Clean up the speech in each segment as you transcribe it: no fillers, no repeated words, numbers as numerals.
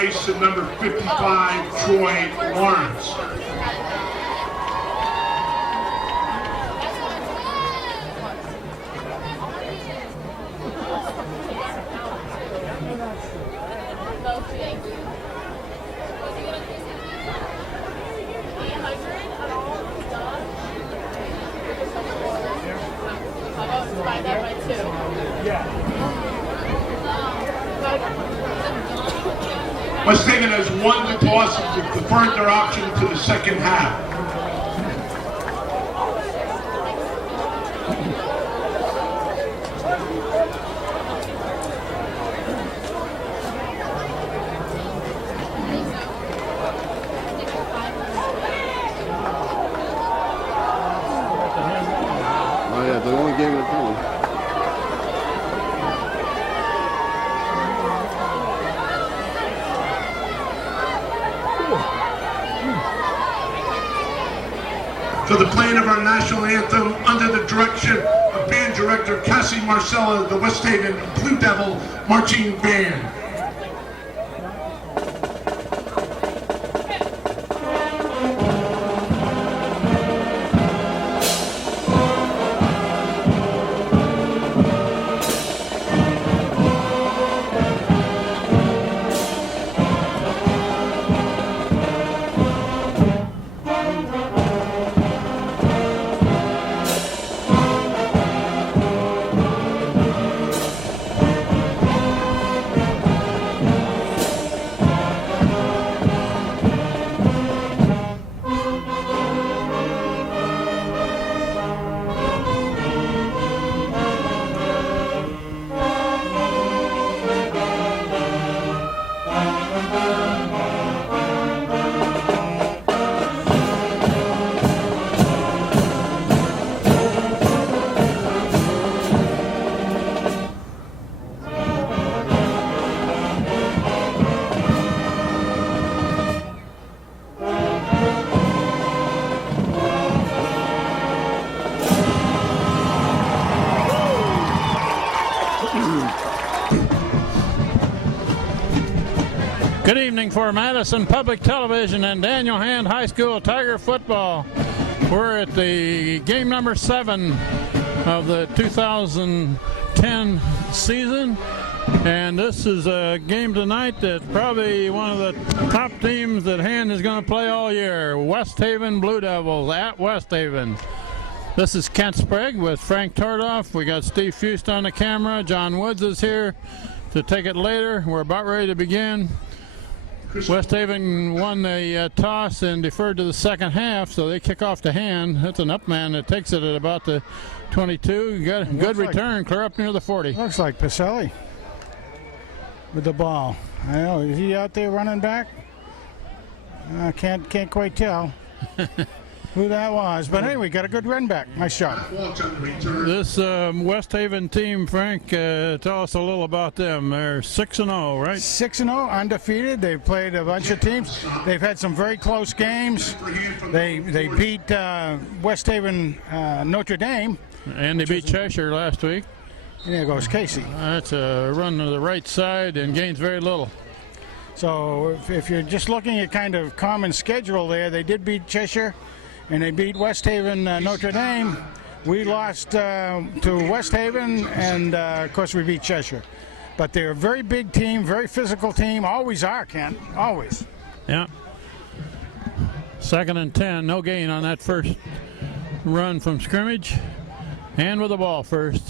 ice and number 55, Troy Lawrence. West Haven has won the toss and deferred their option to the second half. Oh yeah, the only game they're doing. For the playing of our national anthem under the direction of band director Cassie Marcella, the West Haven Blue Devil Marching Band. Good evening for Madison Public Television and Daniel Hand High School Tiger football. We're at the game number 7 of the 2010 season, and this is a game tonight that's probably one of the top teams that Hand is going to play all year. West Haven Blue Devils at West Haven. This is Kent Sprague with Frank Tardoff. We got Steve Fust on the camera. John Woods is here to take it later. We're about ready to begin. West Haven won the toss and deferred to the second half, so they kick off to Hand. That's an up man that takes it at about the 22. You got a good return, clear up near the 40. Looks like Pacelli with the ball. I know, is he out there running back? I can't quite tell who that was, but anyway, got a good run back. Nice shot. This West Haven team, Frank, tell us a little about them. They're 6-0, right? 6-0, undefeated. They've played a bunch of teams. They've had some very close games. They beat West Haven Notre Dame. And they beat Cheshire last week. And there goes Casey. That's a run to the right side and gains very little. So if you're just looking at kind of common schedule there, they did beat Cheshire. And they beat West Haven Notre Dame. We lost to West Haven, and of course we beat Cheshire. But they're a very big team, very physical team. Always are, Kent. Always. Yeah. 2nd and 10. No gain on that first run from scrimmage. Hand with the ball first.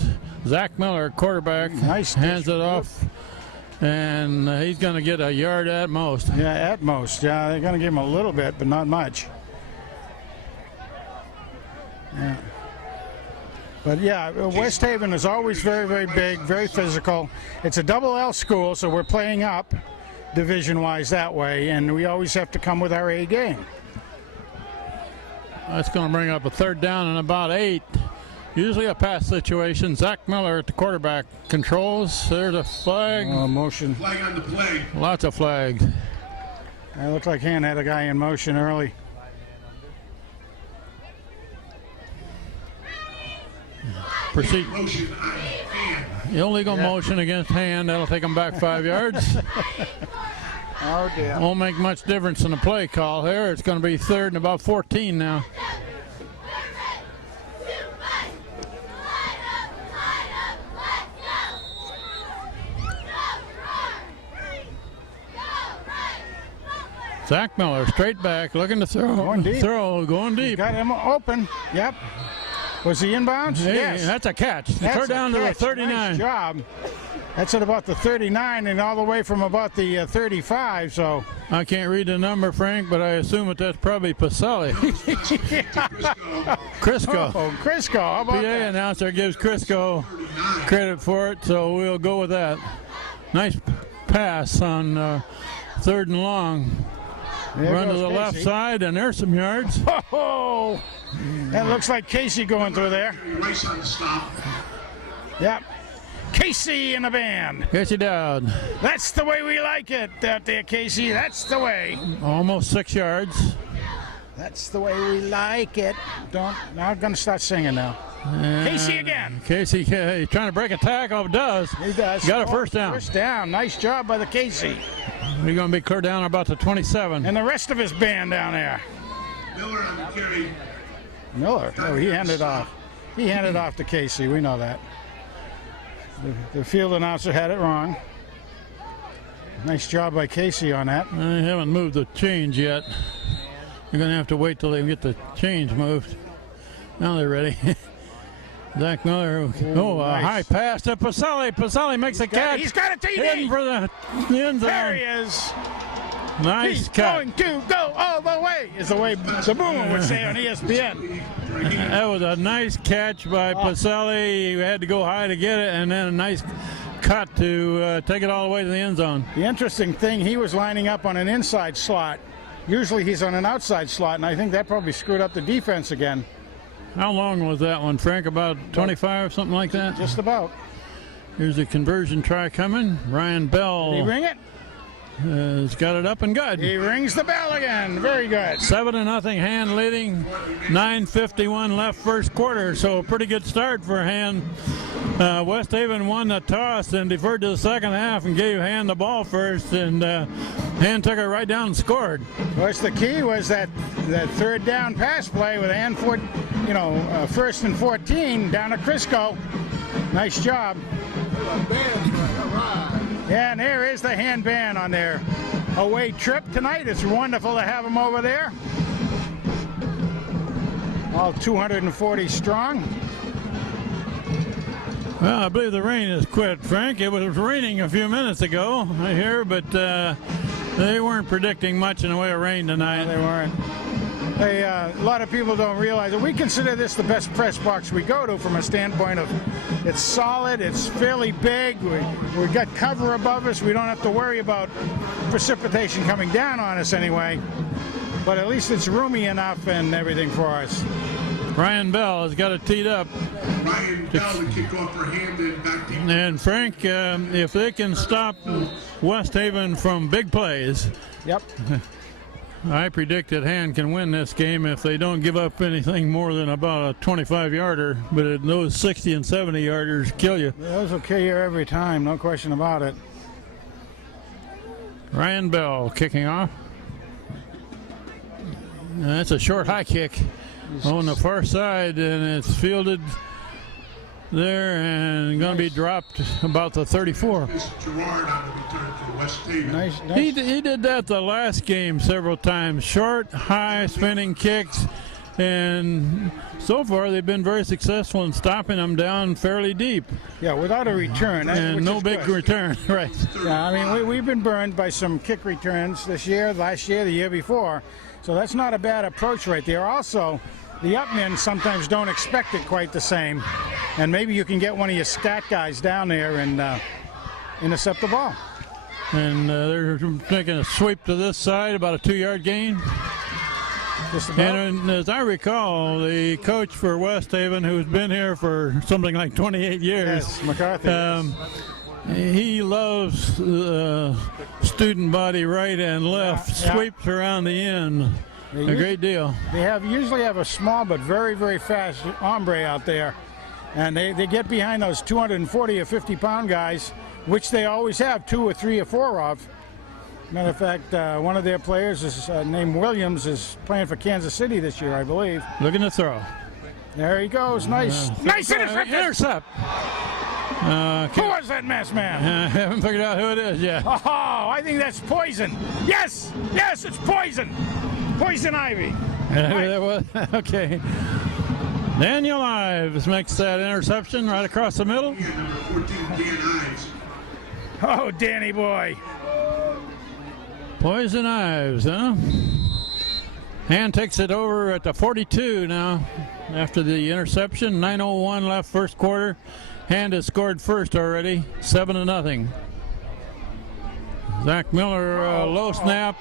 Zach Miller, quarterback, nice hands it off. And he's going to get a yard at most. Yeah, at most. Yeah, they're going to give him a little bit, but not much. Yeah. But yeah, West Haven is always very, very big, very physical. It's a double L school, so we're playing up division-wise that way, and we always have to come with our A game. That's going to bring up a 3rd down and about 8. Usually a pass situation. Zach Miller at the quarterback controls. There's a flag. Motion. Flag on the play. Lots of flags. It looked like Hand had a guy in motion early. Proceed. Illegal motion against Hand. That'll take him back 5 yards. Oh dear. Won't make much difference in the play call here. It's going to be 3rd and about 14 now. Zach Miller, straight back, looking to throw. Going deep. Going deep. Got him open. Yep. Was he inbounds? Hey, Yes. that's a catch. That's Throw a down to the catch. 39. Nice job. That's at about the 39 and all the way from about the 35. So I can't read the number, Frank, but I assume that's probably Pacelli. Crisco. Oh, Crisco. How PA about that? announcer gives Crisco credit for it, so we'll go with that. Nice pass on 3rd and long. There Run to goes the left Casey. side, and there's some yards. Oh, that looks like Casey going through there. Rice on the stop. Yep. Casey and the band. Casey Dowd, That's the way we like it out there, Casey. That's the way. almost 6 yards. That's the way we like it. Now I'm going to start singing now. Casey again. Casey he's trying to break a tackle. Does. He does. Got a Oh, first down. First down. Nice job by the Casey. We're going to be clear down about the 27. And the rest of his band down there. Miller on the carry. Miller. Oh, he handed off. He handed off to Casey. We know that. The field announcer had it wrong. Nice job by Casey on that. They haven't moved the change yet. You're going to have to wait till they get the change moved. Now they're ready. Zach Miller. Oh, a nice. high pass to Pacelli. Pacelli makes a catch. He's got a Heading TD. for the end There he zone. is. Nice He's catch. going to go all the way. Is the way the Boomer would say on ESPN. That was a nice catch by Pacelli. He had to go high to get it, and then a nice cut to take it all the way to the end zone. The interesting thing, he was lining up on an inside slot. Usually he's on an outside slot, and I think that probably screwed up the defense again. How long was that one, Frank? About 25, something like that? Just about. Here's a conversion try coming. Ryan Did he Bell ring it? has got it up and good. He rings the bell again. Very good. 7-0 Hand leading. 9:51 left first quarter, so a pretty good start for Hand. West Haven won the toss and deferred to the second half and gave Hand the ball first, and Hand took it right down and scored. Of course, the key was that 3rd down pass play with first and 14 down to Crisco. Nice job. Yeah, and there is the Hand band on their away trip tonight. It's wonderful to have them over there. All 240 strong. Well, I believe the rain has quit, Frank. It was raining a few minutes ago, I hear, but they weren't predicting much in the way of rain tonight. They weren't. A lot of people don't realize that we consider this the best press box we go to from a standpoint of it's solid, it's fairly big, we got cover above us, we don't have to worry about precipitation coming down on us anyway, but at least it's roomy enough and everything for us. Ryan Bell has got it teed up. Ryan Bell to kick off for Hand and back deep. And Frank, if they can stop West Haven from big plays, Yep. I predict that Hand can win this game if they don't give up anything more than about a 25-yarder. But those 60 and 70-yarders kill you. Those will kill you every time, no question about it. Ryan Bell kicking off. And that's a short high kick on the far side, and it's fielded there and going to be dropped about the 34. This Gerard on the return for West Haven. Nice. He did that the last game several times. Short, high, spinning kicks. And so far, they've been very successful in stopping them down fairly deep. Yeah, without a return. And which no is big good. return, right. Yeah, I mean, we've been burned by some kick returns this year, last year, the year before. So that's not a bad approach right there. Also, the upmen sometimes don't expect it quite the same. And maybe you can get one of your scat guys down there and intercept the ball. And they're making a sweep to this side, about a 2-yard gain. Just about. And as I recall, the coach for West Haven, who's been here for something like 28 years, Yes, McCarthy. he loves student body right and left, Yeah. sweeps around the end. A great deal. They usually have a small but very, very fast hombre out there. And they get behind those 240 or 50-pound guys, which they always have 2 or 3 or 4 of. Matter of fact, one of their players is named Williams, is playing for Kansas City this year, I believe. Looking to throw. There he goes. Nice interception. Intercept. Who was that masked man? I haven't figured out who it is yet. Oh, I think that's Poison. Yes, it's Poison. Poison Ivy. Okay. Daniel Ives makes that interception right across the middle. Number 14, Dan Ives. Oh, Danny boy. Poison Ives, huh? Hand takes it over at the 42 now after the interception. 9:01 left first quarter. Hand has scored first already, 7-0. Zach Miller, low snap.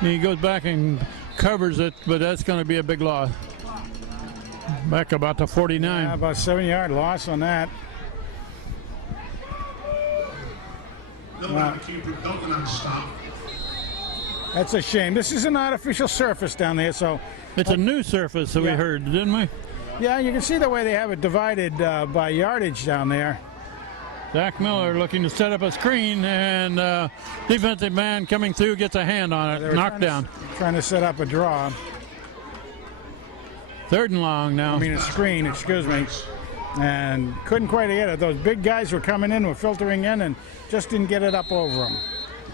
He goes back and covers it, but that's going to be a big loss. Back about to 49. Yeah, about 7-yard loss on that. Keeper Duncan on stop. That's a shame. This is an artificial surface down there, so It's a new surface that we heard, didn't we? yeah, you can see the way they have it divided by yardage down there. Zach Miller looking to set up a screen, and defensive man coming through gets a hand on They it, were knocked down. Trying to set up a draw. 3rd and long now. I mean, a screen, excuse me. And couldn't quite get it. Those big guys were coming in, were filtering in, and just didn't get it up over them.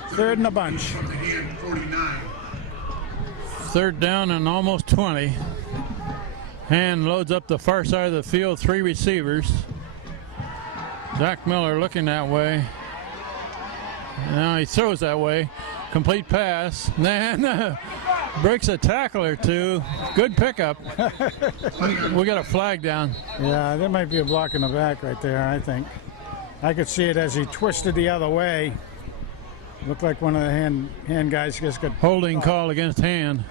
3rd and a bunch. From the hand, 49. 3rd down and almost 20. Hand loads up the far side of the field, 3 receivers. Zach Miller looking that way. Now he throws that way. Complete pass. Then breaks a tackle or two. Good pickup. We got a flag down. Yeah, there might be a block in the back right there, I think. I could see it as he twisted the other way. Looked like one of the hand guys just got Holding call against Hand.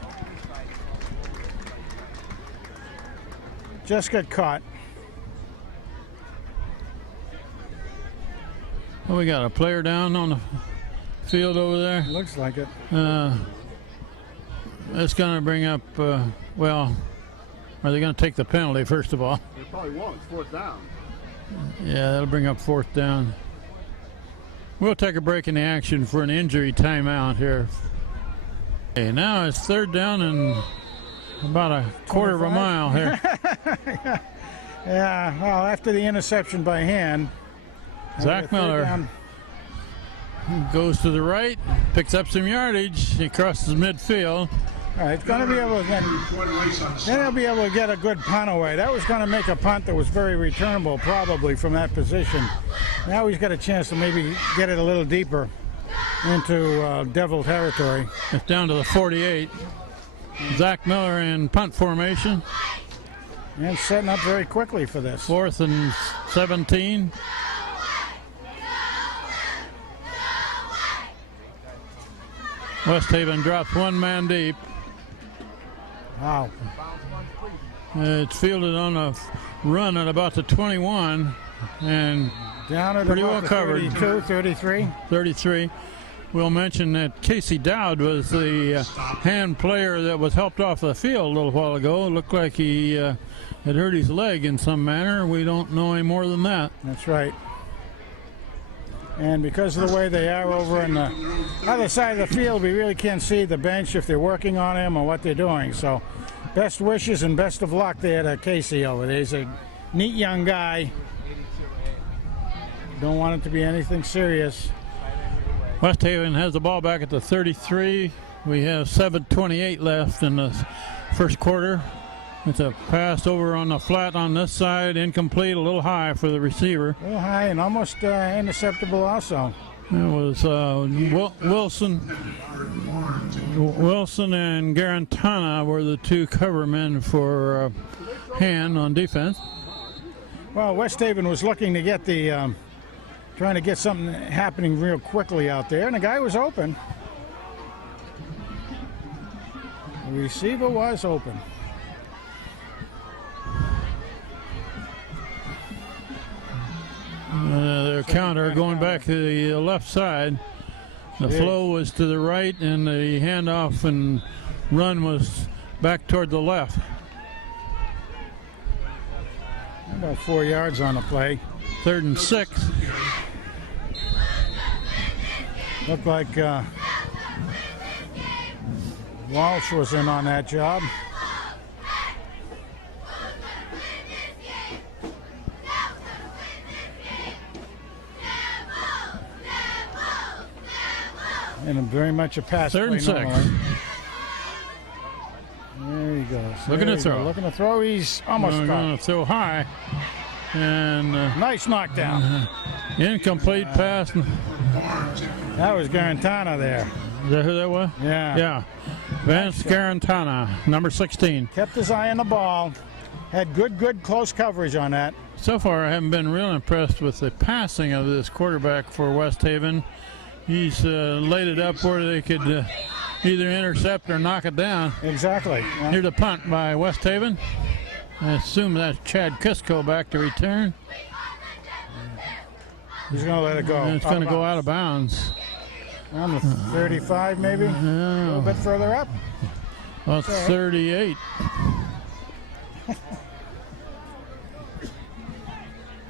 caught. Well, we got a player down on the field over there. Looks like it. That's going to bring up, well, are they going to take the penalty, first of all? They probably won't. It's 4th down. Yeah, that'll bring up 4th down. We'll take a break in the action for an injury timeout here. Okay, now it's 3rd down and about a quarter of a mile here. Yeah, well, after the interception by Hand. Zach Miller goes to the right, picks up some yardage. He crosses midfield. All right, it's going to be able to then he'll be able to get a good punt away. That was going to make a punt that was very returnable, probably from that position. Now he's got a chance to maybe get it a little deeper into Devil territory. It's down to the 48. Zach Miller in punt formation. And setting up very quickly for this. 4th and 17. West Haven drops 1 man deep. Wow. It's fielded on a run at about the 21 and Down at pretty about well the covered. 32, 33. 33. We'll mention that Casey Dowd was the Hand player that was helped off the field a little while ago. It looked like he had hurt his leg in some manner. We don't know any more than that. That's right. And because of the way they are over on the other side of the field, we really can't see the bench if they're working on him or what they're doing. So best wishes and best of luck there to Casey over there. He's a neat young guy. Don't want it to be anything serious. West Haven has the ball back at the 33. We have 7:28 left in the first quarter. It's a pass over on the flat on this side, incomplete, a little high for the receiver. A little high and almost interceptable also. It was Wilson and Garantana were the 2 cover men for Hand on defense. Well, West Haven was looking to get the, trying to get something happening real quickly out there, and the guy was open. The receiver was open. Their counter going back to the left side. The flow was to the right, and the handoff and run was back toward the left. About 4 yards on the play. 3rd and 6. Looked like Walsh was in on that job. And very much a pass Third and play 6. normally. There he goes. Looking There to you go. throw. Looking to throw. He's almost Going caught. to throw high. And Nice knockdown. incomplete pass. Is That was Garantana there. that who that was? Yeah. Yeah. Vance Garantana, number 16. Kept his eye on the ball. Had good close coverage on that. So far, I haven't been real impressed with the passing of this quarterback for West Haven. He's laid it up where they could either intercept or knock it down. Exactly. Yeah. Here's a punt by West Haven. I assume that's Chad Kisco back to return. He's going to let it go. And it's going to go out of bounds. On the 35 maybe. A little bit further up. Well, 38.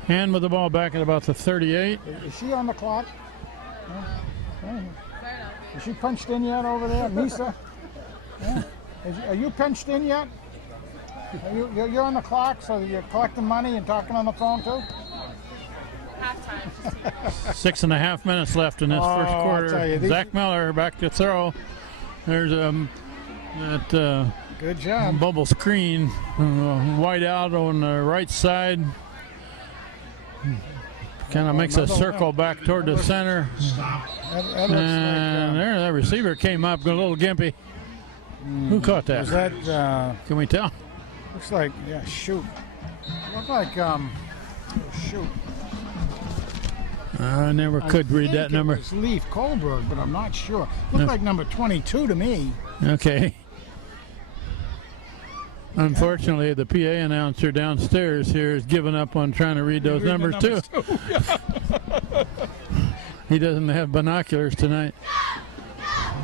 Hand with the ball back at about the 38. Is she on the clock? No? Is she punched in yet over there, Misa? Yeah. Are you punched in yet? You're on the clock, so you're collecting money and talking on the phone too? 6.5 minutes left in this first I'll quarter. tell you, these- Zach Miller back to throw. There's that Good job. bubble screen, white out on the right side. Kind of makes a circle back toward the center. That looks And like, there, that receiver came up, a little gimpy. Who caught that? was that, Can we tell? looks like, yeah, shoot. Looked like, shoot. I never could read that number. It was Leaf Kohlberg, but I'm not sure. Looked like number 22 to me. Okay. Unfortunately, the PA announcer downstairs here has given up on trying to read those Read the numbers too. He doesn't have binoculars tonight.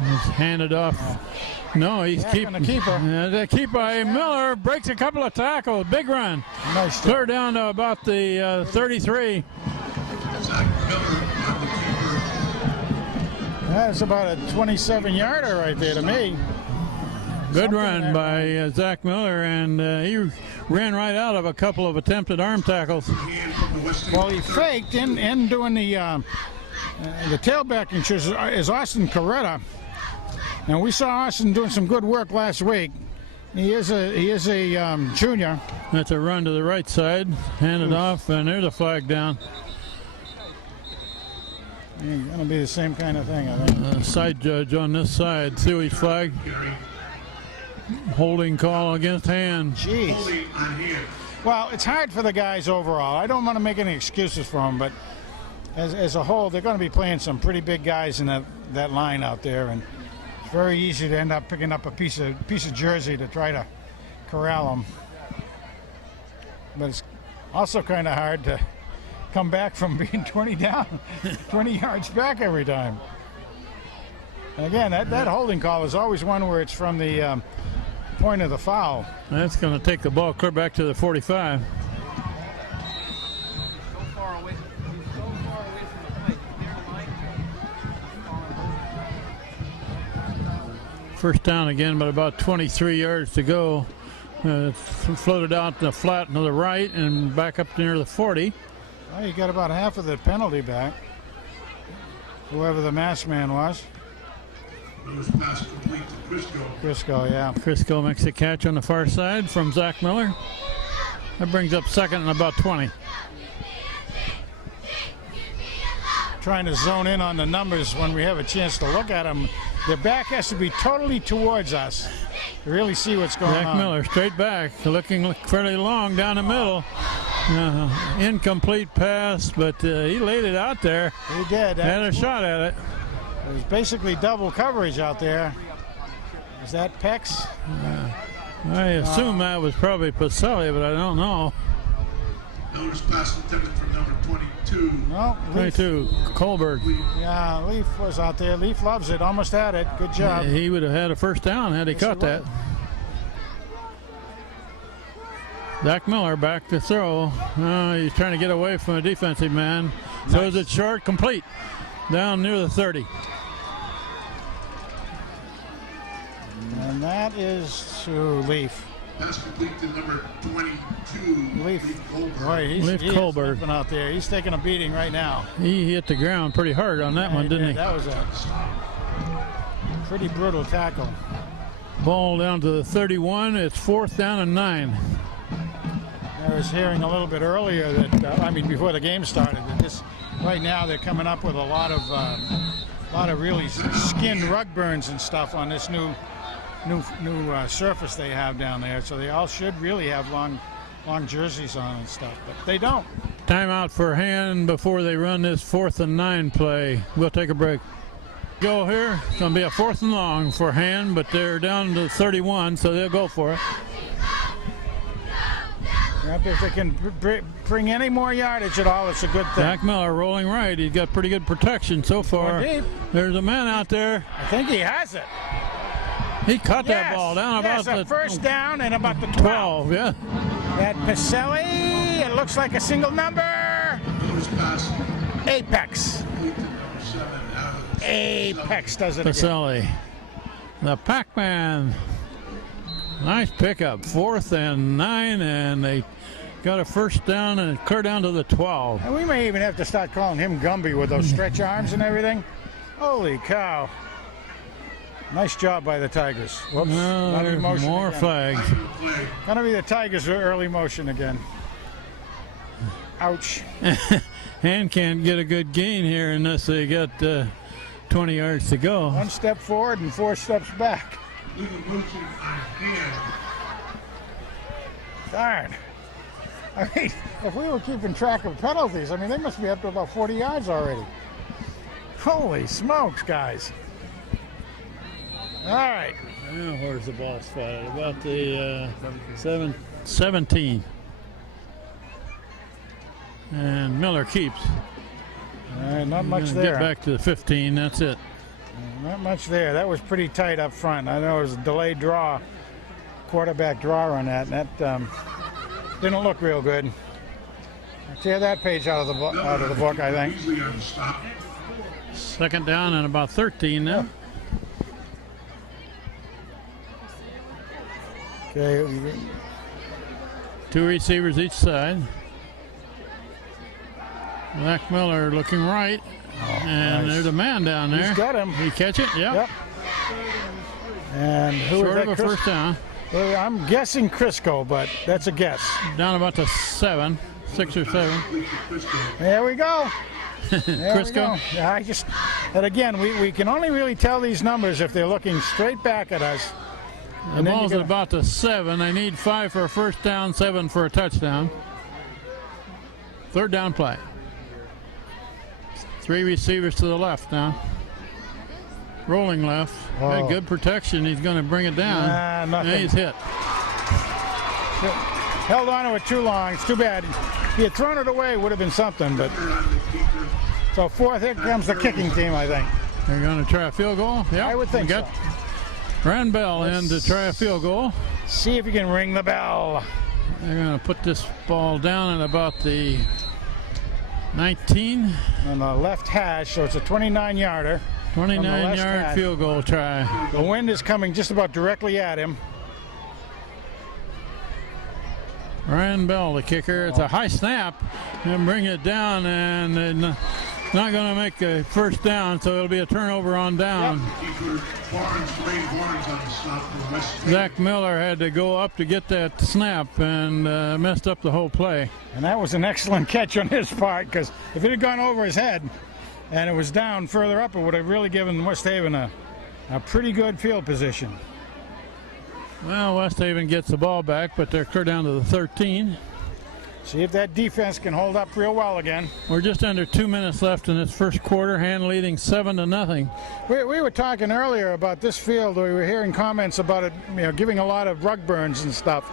He's handed off. No, he's Back on keeping. the keeper. The keep by Miller breaks a couple of tackles. Big run. Nice. Clear down to about the 33. Zach Miller on the keeper. That's about a 27-yarder right there to me. Good Something run there. by Zach Miller, and he ran right out of a couple of attempted arm tackles. Hand from the West Haven. Well, he faked in doing the tailback is Austin Coretta, and we saw Austin doing some good work last week. He is a junior. That's a run to the right side, handed off, and there's a flag down. Yeah, gonna be the same kind of thing, I think. Side judge on this side, Suey's flag. Holding call against Hand. Jeez. Holding on hand. Well, it's hard for the guys overall. I don't want to make any excuses for them, but as a whole, they're going to be playing some pretty big guys in that line out there, and it's very easy to end up picking up a piece of jersey to try to corral them. But it's also kind of hard to come back from being 20 down, 20 yards back every time. And again, that holding call is always one where it's from the point of the foul. That's going to take the ball clear back to the 45. First down again, but about 23 yards to go. It's floated out the flat to the right and back up near the 40. Well, you got about half of the penalty back. Whoever the masked man was. Those pass complete to Crisco. Crisco, yeah. Crisco makes a catch on the far side from Zach Miller. That brings up second and about 20. Trying to zone in on the numbers when we have a chance to look at them. Their back has to be totally towards us to really see what's going Zach on. Miller straight back, looking fairly long down the middle. Incomplete pass, but he laid it out there. He did. Had a shot at it. It was basically double coverage out there. Is that Pex? I assume that was probably Pacelli, but I don't know. Notice pass intended for number 22. No, Leaf. 22, Kohlberg. Yeah, Leaf was out there. Leaf loves it. Almost had it. Good job. He would have had a first down had he Yes, caught he that. Zach Miller back to throw. He's trying to get away from a defensive man. Throws it short, complete. Down near the 30. And that is to Leaf. Pass complete to number 22. Leaf. Goldberg. Boy, Leaf he's Goldberg. slipping out there. He's taking a beating right now. He hit the ground pretty hard on that one, didn't he? That was a pretty brutal tackle. Ball down to the 31. It's 4th down and 9. I was hearing a little bit earlier that before the game started, that this right now they're coming up with a lot of really skin rug burns and stuff on this new surface they have down there. So they all should really have long jerseys on and stuff, but they don't. Timeout for hand before they run this 4th and 9 play. We'll take a break. Go here. It's going to be a 4th and long for hand, but they're down to 31, so they'll go for it. Yep, if they can bring any more yardage at all, it's a good thing. Zach Miller rolling right. He's got pretty good protection so far. Going deep. There's a man out there. I think he has it. He caught that ball down about a the first down and about the 12. Yeah. That Pacelli, it looks like a single number. First pass Apex. complete to number 7. Apex does it again. Pacelli. The Pac-Man. Nice pickup. 4th and 9, and they got a first down and clear down to the 12. And we may even have to start calling him Gumby with those stretch arms and everything. Holy cow. Nice job by the Tigers. Whoops. Not in motion More again. flags. Play. Gonna be the Tigers' early motion again. Ouch. Hand can't get a good gain here unless they got 20 yards to go. 1 step forward and 4 steps back. Legal motion on hand. Darn. I mean, if we were keeping track of penalties, they must be up to about 40 yards already. Holy smokes, guys. All right. Now where's the ball spotted? About the 17. And Miller keeps. All right, not much Gonna there. Get back to the 15. That's it. Not much there. That was pretty tight up front. I know it was a delayed draw, quarterback draw on that, and that didn't look real good. Tear that page out of the book, I think. Easily on the stop. 2nd down and about 13 now. Okay. 2 receivers each side. Zach Miller looking right. And nice. there's a man down there. He's got him. He catch it? Yep. And who Short is that? of a first down. Well, I'm guessing Crisco, but that's a guess. Down about to 7, 6 or 7. Complete to Crisco. There we go. There we Crisco. go. And again, we can only really tell these numbers if they're looking straight back at us. The And then ball's you at gotta- about to 7. They need 5 for a first down, 7 for a touchdown. 3rd down play. 3 receivers to the left now. Rolling left. Oh. Had good protection. He's going to bring it down. Nothing. And he's hit. Held on to it too long. It's too bad. If he had thrown it away, it would have been something. But so 4th, here comes the kicking team, I think. They're going to try a field goal. Yeah, I would think we got so. Rand Bell in to try a field goal. See if you can ring the bell. They're going to put this ball down at about the 19, On the left hash, so it's a 29-yarder. 29-yard field goal try. The wind is coming just about directly at him. Ryan Bell, the kicker. It's a high snap and bring it down, and they're not going to make a first down, so it'll be a turnover on down. Keeper Barnes, Ray Barnes on the stop for West. Zach Miller had to go up to get that snap and messed up the whole play. And that was an excellent catch on his part, because if it had gone over his head and it was down further up, it would have really given West Haven a pretty good field position. Well, West Haven gets the ball back, but they're clear down to the 13. See if that defense can hold up real well again. We're just under 2 minutes left in this first quarter. Hand leading 7-0. We were talking earlier about this field. We were hearing comments about it, giving a lot of rug burns and stuff.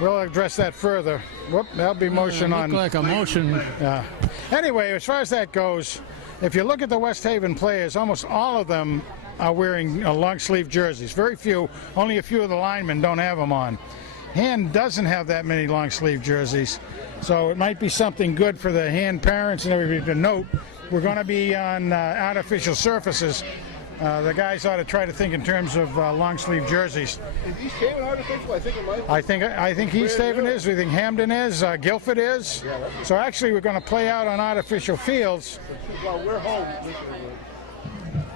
We'll address that further. Whoop, that'll be motion Looked on. like a motion. Anyway, as far as that goes, if you look at the West Haven players, almost all of them are wearing long sleeve jerseys. Very few, only a few of the linemen don't have them on. Hand doesn't have that many long sleeve jerseys, so it might be something good for the Hand parents and everybody to note. We're going to be on artificial surfaces The guys ought to try to think in terms of long sleeve jerseys. Is East Haven hard to think? I think it might. I think East Haven is. We think Hamden is. Guilford is. So actually, we're going to play out on artificial fields. Well, we're home.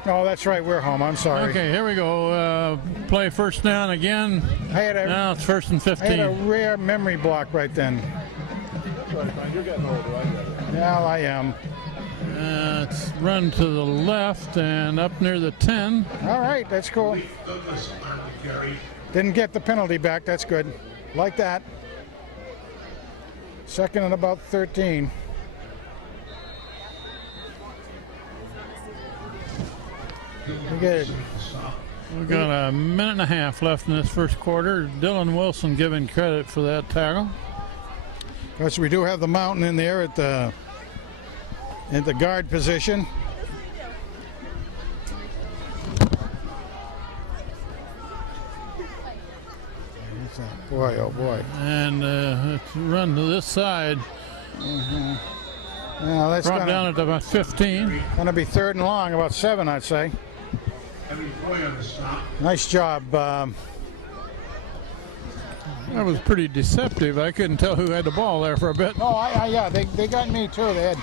Oh, that's right. We're home. I'm sorry. Okay, here we go. Play first down again. Now it's first and I had a 15. rare memory block right then. You're getting older. I get it. Well, I am. It's run to the left and up near the 10. All right, that's cool. Douglas on the carry. Didn't get the penalty back. That's good. Like that. Second and about 13. We get it. We've got a minute and a half left in this first quarter. Dylan Wilson giving credit for that tackle. Of course, we do have the mountain in there at the guard position. Boy, oh boy. And it's run to this side. Now that's Brought down gonna, at about 15. gonna be third and long, about 7, I'd say. Heavy boy on the stop. Nice job. That was pretty deceptive. I couldn't tell who had the ball there for a bit. Oh, yeah, they got me too. They had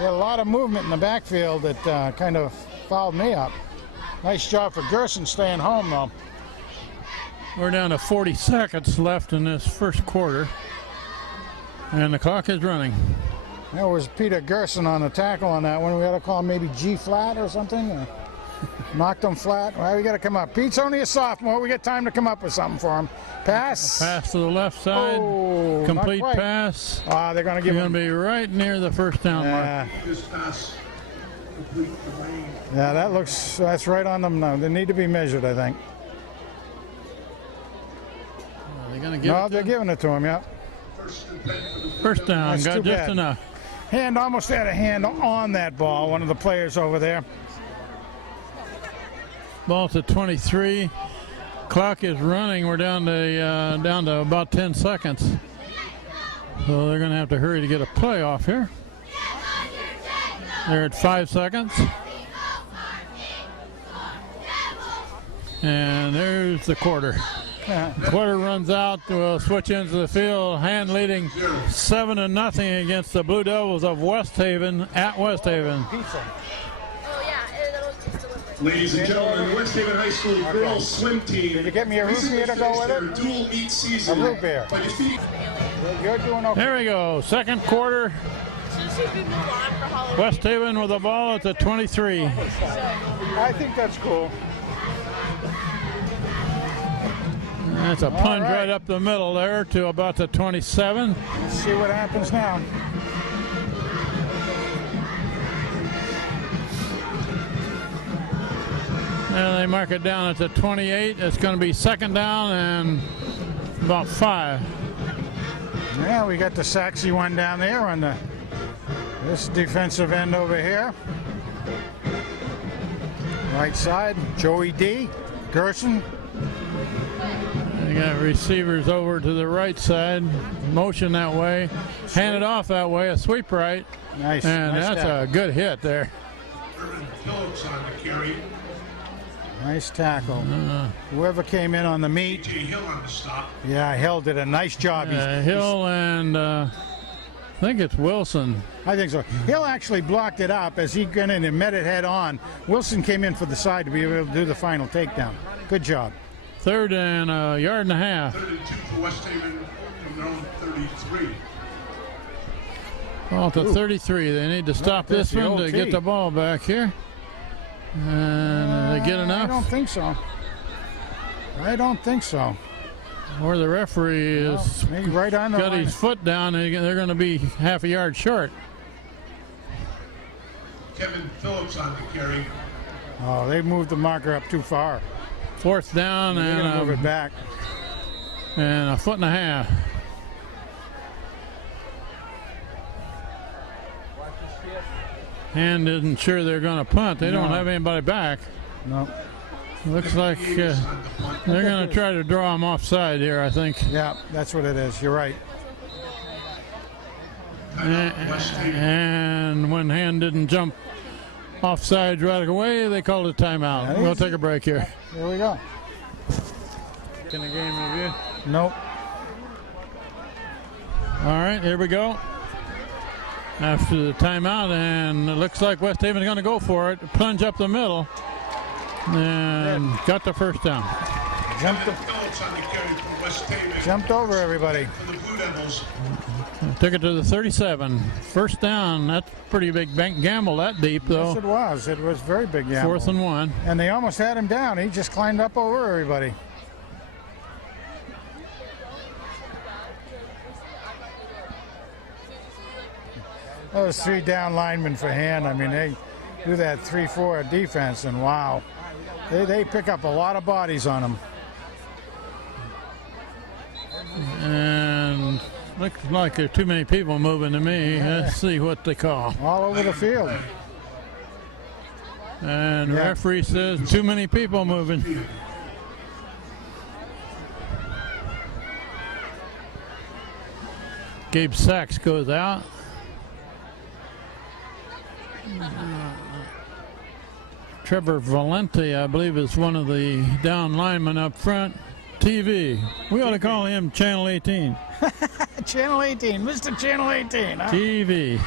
a lot of movement in the backfield that kind of fouled me up. Nice job for Gerson staying home, though. We're down to 40 seconds left in this first quarter. And the clock is running. There was Peter Gerson on the tackle on that one. We ought to call him maybe G flat or something. Knocked him flat. Well, we got to come up. Pete's only a sophomore. We got time to come up with something for him. Pass. Pass to the left side. Oh, Complete not quite. pass. They're going to You're give going to him. be right near the first down mark. This pass complete the lane. Yeah, that's right on them now. They need to be measured, I think. Are they going to give No, it to they're him? giving it to him, yeah. First down. That's Got too just bad. enough. Hand almost had a hand on that ball, one of the players over there. Ball to 23. Clock is running. We're down to about 10 seconds. So they're going to have to hurry to get a play off here. They're at 5 seconds. And there's the quarter. Quarter runs out. We'll switch into the field. Hand leading 7-0 against the Blue Devils of West Haven at West Haven. Ladies and gentlemen, West Haven High School girls swim team. Did you get me a root beer to go with Their it? dual meet season A root beer. by defeating You're doing okay. There we go. Second quarter. West Haven with the ball at the 23. I think that's cool. That's a plunge right. right up the middle there to about the 27. Let's see what happens now. And they mark it down at the 28. It's going to be second down and about 5. Yeah, we got the Saxy one down there on this defensive end over here. Right side, Joey D. Gerson. They got receivers over to the right side, motion that way, hand it off that way, a sweep right, Nice. and nice that's tackle. a good hit there. Herman Phillips on the carry. Nice tackle. Whoever came in on the meet, J. Hill on the stop. yeah, Hill did a nice job. Hill and I think it's Wilson. I think so. Hill actually blocked it up as he went in and met it head on. Wilson came in for the side to be able to do the final takedown. Good job. Third and a yard and a half. 3rd and 2 for West Haven from their own 33. Ball to 33. They need to stop that's this the one to OT. get the ball back here. And they get I don't enough. think so. I don't think so. Or the referee is Maybe right on the got line. his foot down and they're going to be half a yard short. Kevin Phillips on the carry. Oh, they moved the marker up too far. Fourth down They're gonna move it and back. a foot and a half. Hand isn't sure they're going to punt. They don't No. have anybody back. No. Looks like On the punt. they're going to try to draw him offside here, I think. Yeah, that's what it is. You're right. Timeout, West Haven. And when Hand didn't jump offsides right away. They called a timeout. We'll take a break here. Here we go. Can the game review? Nope. All right, here we go. After the timeout, and it looks like West Haven's going to go for it. Plunge up the middle, and got the first down. Phillips on the carry for West Haven. Jumped over everybody. For the Blue Devils. Took it to the 37. First down. That's a pretty big gamble that deep, though. Yes, it was. It was very big. Yeah. 4th and 1. And they almost had him down. He just climbed up over everybody. Those 3 down linemen for hand. I mean, they do that 3-4 defense, and wow, they pick up a lot of bodies on them. And looks like there are too many people moving to me. Let's see what they call. All over the field. And the referee says too many people moving. Gabe Sachs goes out. Trevor Valente, I believe, is one of the down linemen up front. TV. We ought to call him Channel 18. Channel 18, Mr. Channel 18. Huh? TV.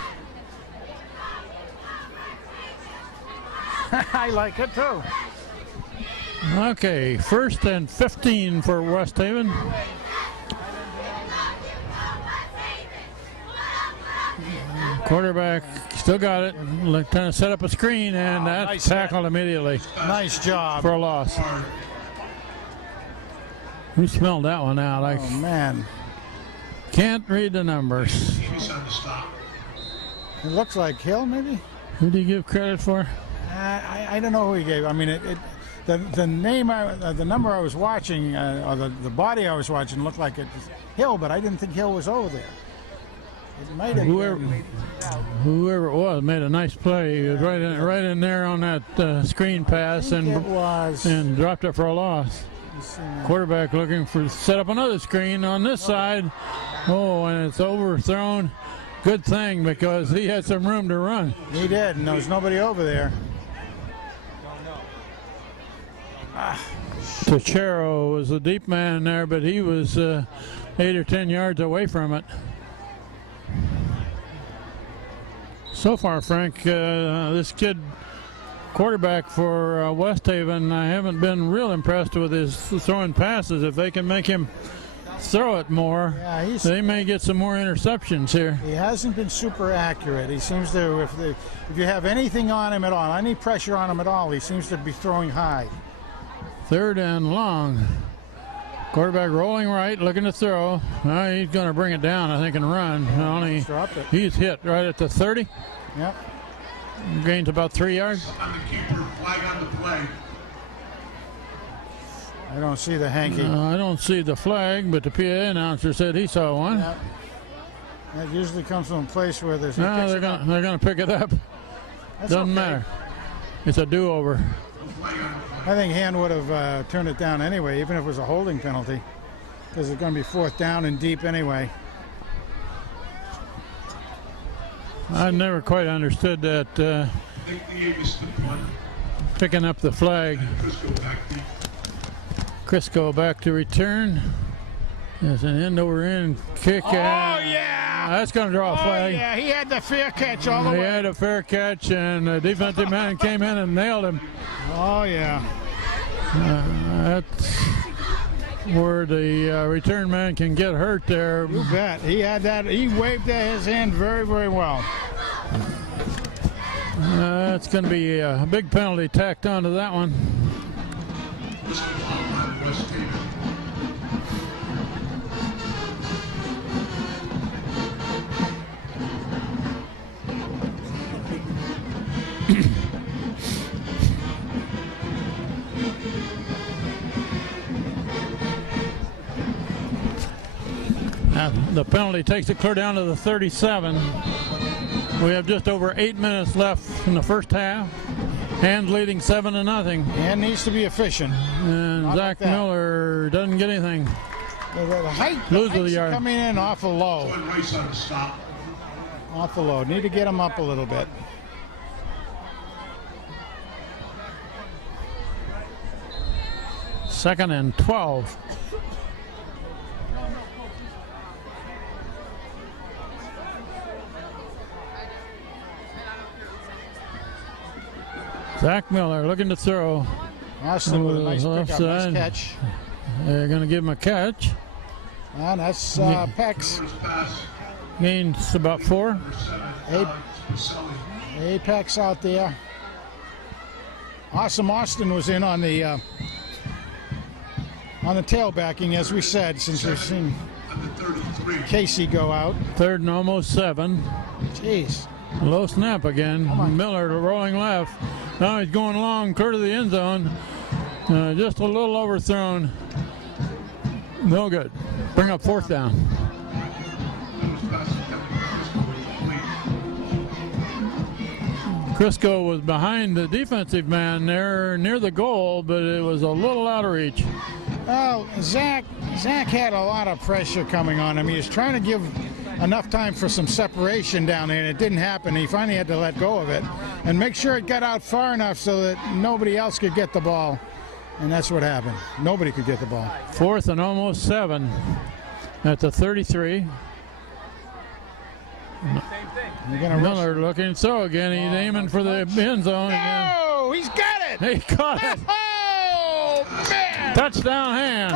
I like it too. Okay, 1st and 15 for West Haven. Quarterback still got it. Trying to set up a screen, and that's nice tackled immediately Nice job. for a loss. Who smelled that one out? I Oh man, can't read the numbers. He's on the stop. it looks like Hill maybe. Who do you give credit for? I don't know who he gave. I mean, the name, the number I was watching, or the body I was watching looked like it was Hill, but I didn't think Hill was over there. It might have been. Whoever it was made a nice play. He was right in there on that screen pass It and was. dropped it for a loss. Quarterback looking for set up another screen on this side. Oh, and it's overthrown. Good thing, because he had some room to run. He did, and there was nobody over there. Techero was a deep man there, but he was 8 or 10 yards away from it. So far, Frank, this kid quarterback for West Haven, I haven't been real impressed with his throwing passes. If they can make him throw it more, Yeah, they may get some more interceptions here. he hasn't been super accurate. He seems to, if you have anything on him at all, any pressure on him at all, he seems to be throwing high. 3rd and long. Quarterback rolling right, looking to throw. He's going to bring it down, I think, and run. Only Dropped it. he's hit right at the 30. Yep. Gains about 3 yards. On the keeper, flag on the play. I don't see the hanky. I don't see the flag, but the PA announcer said he saw one. Yep. That usually comes from a place where there's. No, they're gonna pick it up. That's Doesn't okay. matter. It's a do-over. I think Hand would have turned it down anyway, even if it was a holding penalty, because it's going to be 4th down and deep anyway. I never quite understood that I think the game is the one. picking up the flag. Crisco back deep. Crisco back to return. There's an end-over-end kick. Oh yeah! That's going to draw a Oh flag. yeah! He had the fair catch all the He way. had a fair catch, and the defensive man came in and nailed him. Oh yeah! That's where the return man can get hurt there. You bet. He had that. He waved his hand very, very well. That's going to be a big penalty tacked onto that one. West Haven. The penalty takes it clear down to the 37. We have just over 8 minutes left in the first half. Hands leading 7-0. And needs to be efficient. And Not Zach like that. Miller doesn't get anything. The height, Loses the heights yard. are coming in awful low. Glenn Rice on the stop. Awful low. Need to get him up a little bit. 2nd and 12. Zach Miller looking to throw. Austin with a nice Left pickup, nice side. catch. They're going to give him a catch. And that's Pex. Gains about 4. Apex out there. Awesome Austin was in on the tailbacking, as we said, since we've seen Casey go out. 3rd and almost 7. Jeez. Low snap again. Miller rolling left. Now he's going long, clear to the end zone. Just a little overthrown. No good. Bring up 4th down. Crisco was behind the defensive man there near the goal, but it was a little out of reach. Well, Zach had a lot of pressure coming on him. He was trying to give enough time for some separation down there, and it didn't happen. He finally had to let go of it and make sure it got out far enough so that nobody else could get the ball. And that's what happened. Nobody could get the ball. 4th and almost 7 at the 33. You're gonna Miller looking so again. He's aiming for the end zone again. Oh, he's got it! He caught it. Oh, man! Touchdown hand.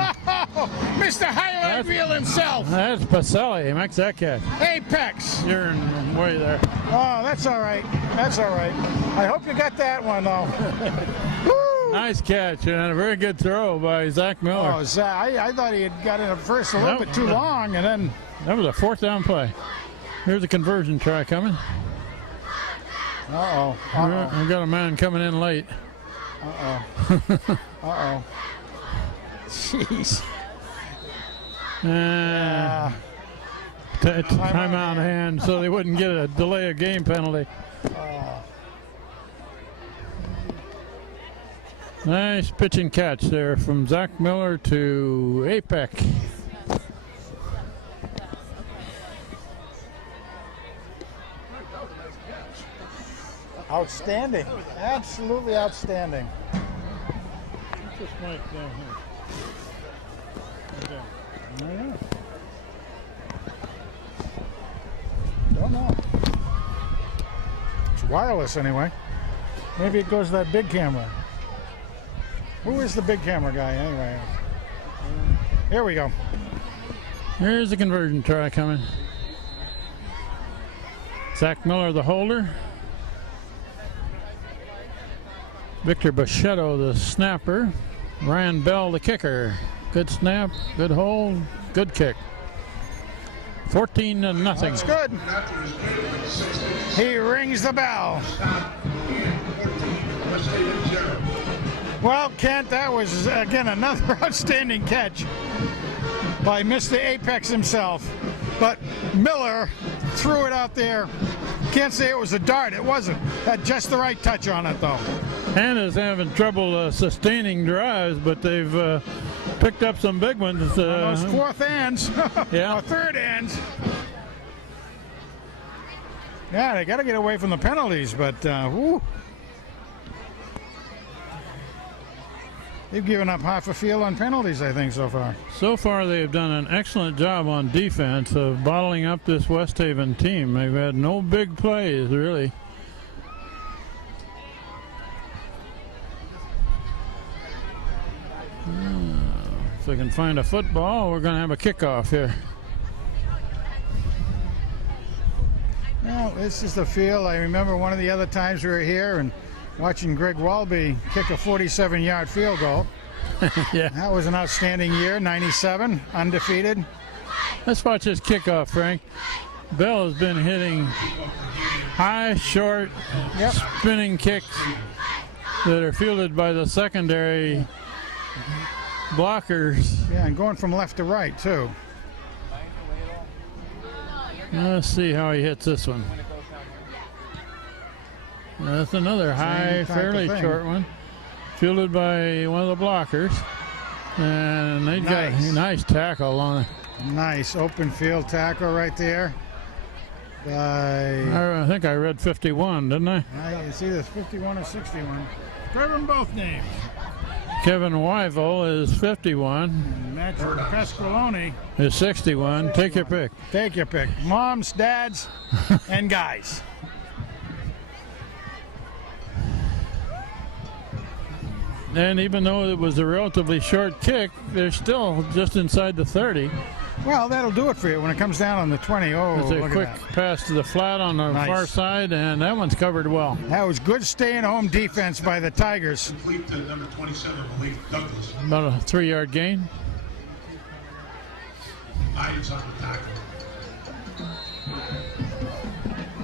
Mr. Highlight Reel himself. That's Pacelli. He makes that catch. Apex. You're in the way there. Oh, that's all right. That's all right. I hope you got that one, though. Woo! Nice catch and a very good throw by Zach Miller. Oh, Zach, I thought he had got in at first a little bit too long, and then... That was a 4th down play. Here's a conversion try coming. Uh-oh. I got a man coming in late. Uh-oh. Jeez. Timeout hand so they wouldn't get a delay of game penalty. Nice pitch and catch there from Zach Miller to Apex. Outstanding. Absolutely outstanding. Just right down here. Okay. Don't know. It's wireless anyway. Maybe it goes to that big camera. Who is the big camera guy anyway? Here we go. Here's the conversion try coming. Zach Miller, the holder. Victor Bachetto, the snapper. Ryan Bell, the kicker. Good snap, good hold, good kick. 14-0. That's good. He rings the bell. Well, Kent, that was, again, another outstanding catch by Mr. Apex himself. But Miller threw it out there. Can't say it was a dart. It wasn't. Had just the right touch on it, though. Hannah's having trouble sustaining drives, but they've picked up some big ones. Those 4th ands. Yeah. Or 3rd ands. Yeah, they got to get away from the penalties, but whoo. They've given up half a field on penalties, I think, so far. So far, they've done an excellent job on defense of bottling up this West Haven team. They've had no big plays, really. If we can find a football, we're going to have a kickoff here. Well, this is the field. I remember one of the other times we were here and watching Greg Walby kick a 47-yard field goal. Yeah. That was an outstanding year, 97, undefeated. Let's watch this kickoff, Frank. Bell has been hitting high, short, spinning kicks that are fielded by the secondary blockers. Yeah, and going from left to right, too. Let's see how he hits this one. That's another high, fairly short one. Fielded by one of the blockers. And they got a nice tackle on it. Nice open field tackle right there. I think I read 51, didn't I? It's either 51 or 61. Grab them both names. Kevin Wyville is 51. Matthew Pasqualoni, Is 61. Take your pick. take your pick. Moms, dads, and guys. And even though it was a relatively short kick, they're still just inside the 30. Well, that'll do it for you when it comes down on the 20. Oh, It's a look quick at that. pass to the flat on the Nice. far side, and that one's covered well. That was good staying-home defense by the Tigers. Complete to number 27, Malik Douglas. About a 3-yard gain. Ives on the tackle.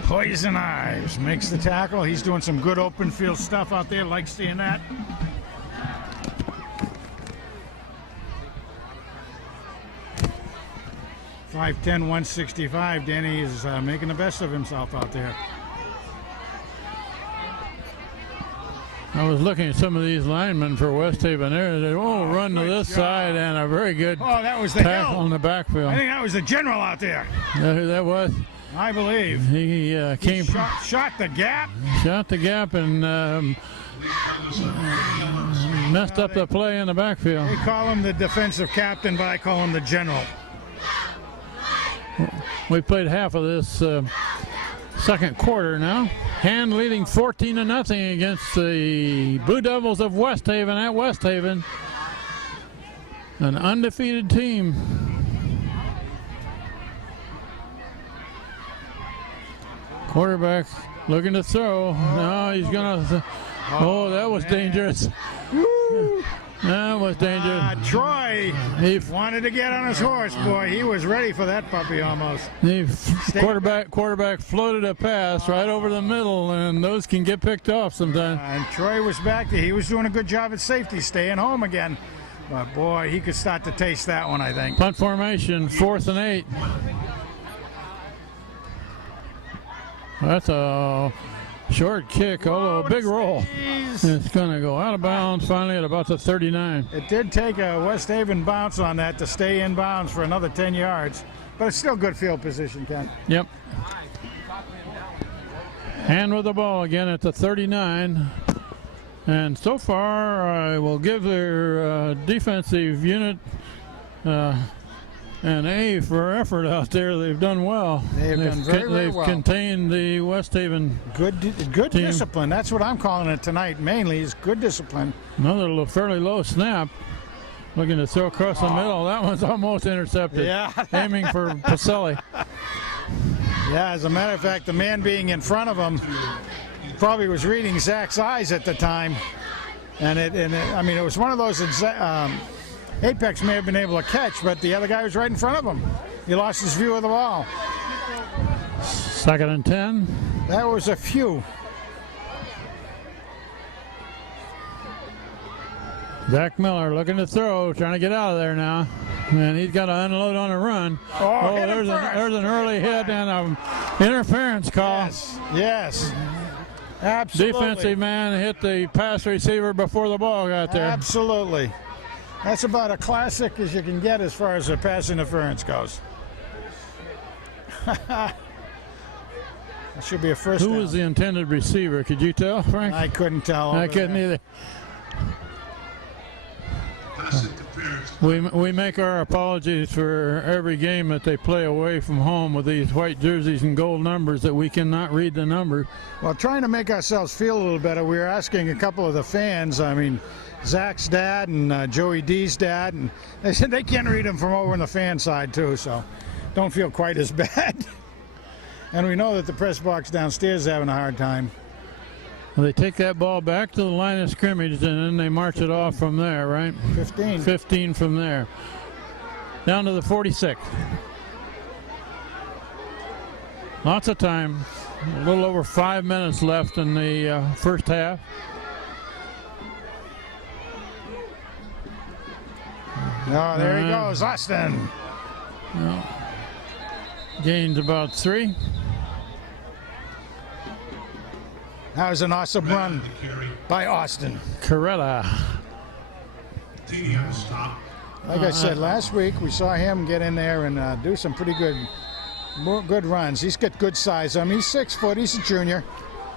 Poison Ives makes the tackle. He's doing some good open field stuff out there. Like seeing that. .5'10", 165. Danny is making the best of himself out there. I was looking at some of these linemen for West Haven. They run to good this job. side, and a very good Oh, that was the tackle hill. in the backfield. I think that was the general out there. Know who that was? I believe. He came, Shot the gap. shot the gap, and messed up the play in the backfield. They call him the defensive captain, but I call him the general. We played half of this second quarter now. Hand leading 14-0 against the Blue Devils of West Haven at West Haven. An undefeated team. Quarterback looking to throw. No, he's gonna. Oh, that was dangerous. That was dangerous. Troy He wanted to get on his horse, boy. He was ready for that puppy almost. The quarterback floated a pass right over the middle, and those can get picked off sometimes. And Troy was back there. He was doing a good job at safety, staying home again. But boy, he could start to taste that one, I think. Punt formation, 4th and 8. That's a short kick, although a big roll. It's going to go out of bounds finally at about the 39. It did take a West Haven bounce on that to stay in bounds for another 10 yards. But it's still good field position, Ken. Yep. Hand with the ball again at the 39. And so far, I will give their defensive unit an A for effort out there. They've done well. They've done very They've well. contained the West Haven. Good Team. discipline. That's what I'm calling it tonight. Mainly is good discipline. Another fairly low snap. Looking to throw across the middle. That one's almost intercepted. Yeah. Aiming for Pacelli. Yeah, as a matter of fact, the man being in front of him probably was reading Zach's eyes at the time, and I mean, it was one of those that Apex may have been able to catch, but the other guy was right in front of him. He lost his view of the ball. 2nd and 10. That was a few. Zach Miller looking to throw, trying to get out of there now. And he's got to unload on a run. Oh, hit him there's first. there's an early hit and an interference call. Yes. Absolutely. Defensive man hit the pass receiver before the ball got there. Absolutely. That's about as classic as you can get as far as the pass interference goes. That should be a first Who down. was the intended receiver? Could you tell, Frank? I couldn't tell. I over couldn't there. either. Pass interference. We make our apologies for every game that they play away from home with these white jerseys and gold numbers that we cannot read the number. Well, trying to make ourselves feel a little better, we were asking a couple of the fans, I mean, Zach's dad and Joey D's dad, and they said they can't read them from over on the fan side too, so don't feel quite as bad. And we know that the press box downstairs is having a hard time. They take that ball back to the line of scrimmage and then they march it off from there, right? 15. 15 from there. Down to the 46. Lots of time. A little over 5 minutes left in the first half. Oh, there he goes, Austin. Gains about 3. That was an awesome run The carry. by Austin. Coretta. Teeny on the stop. Like I said, last week we saw him get in there and do some pretty good runs. He's got good size. I mean, he's 6 foot. He's a junior.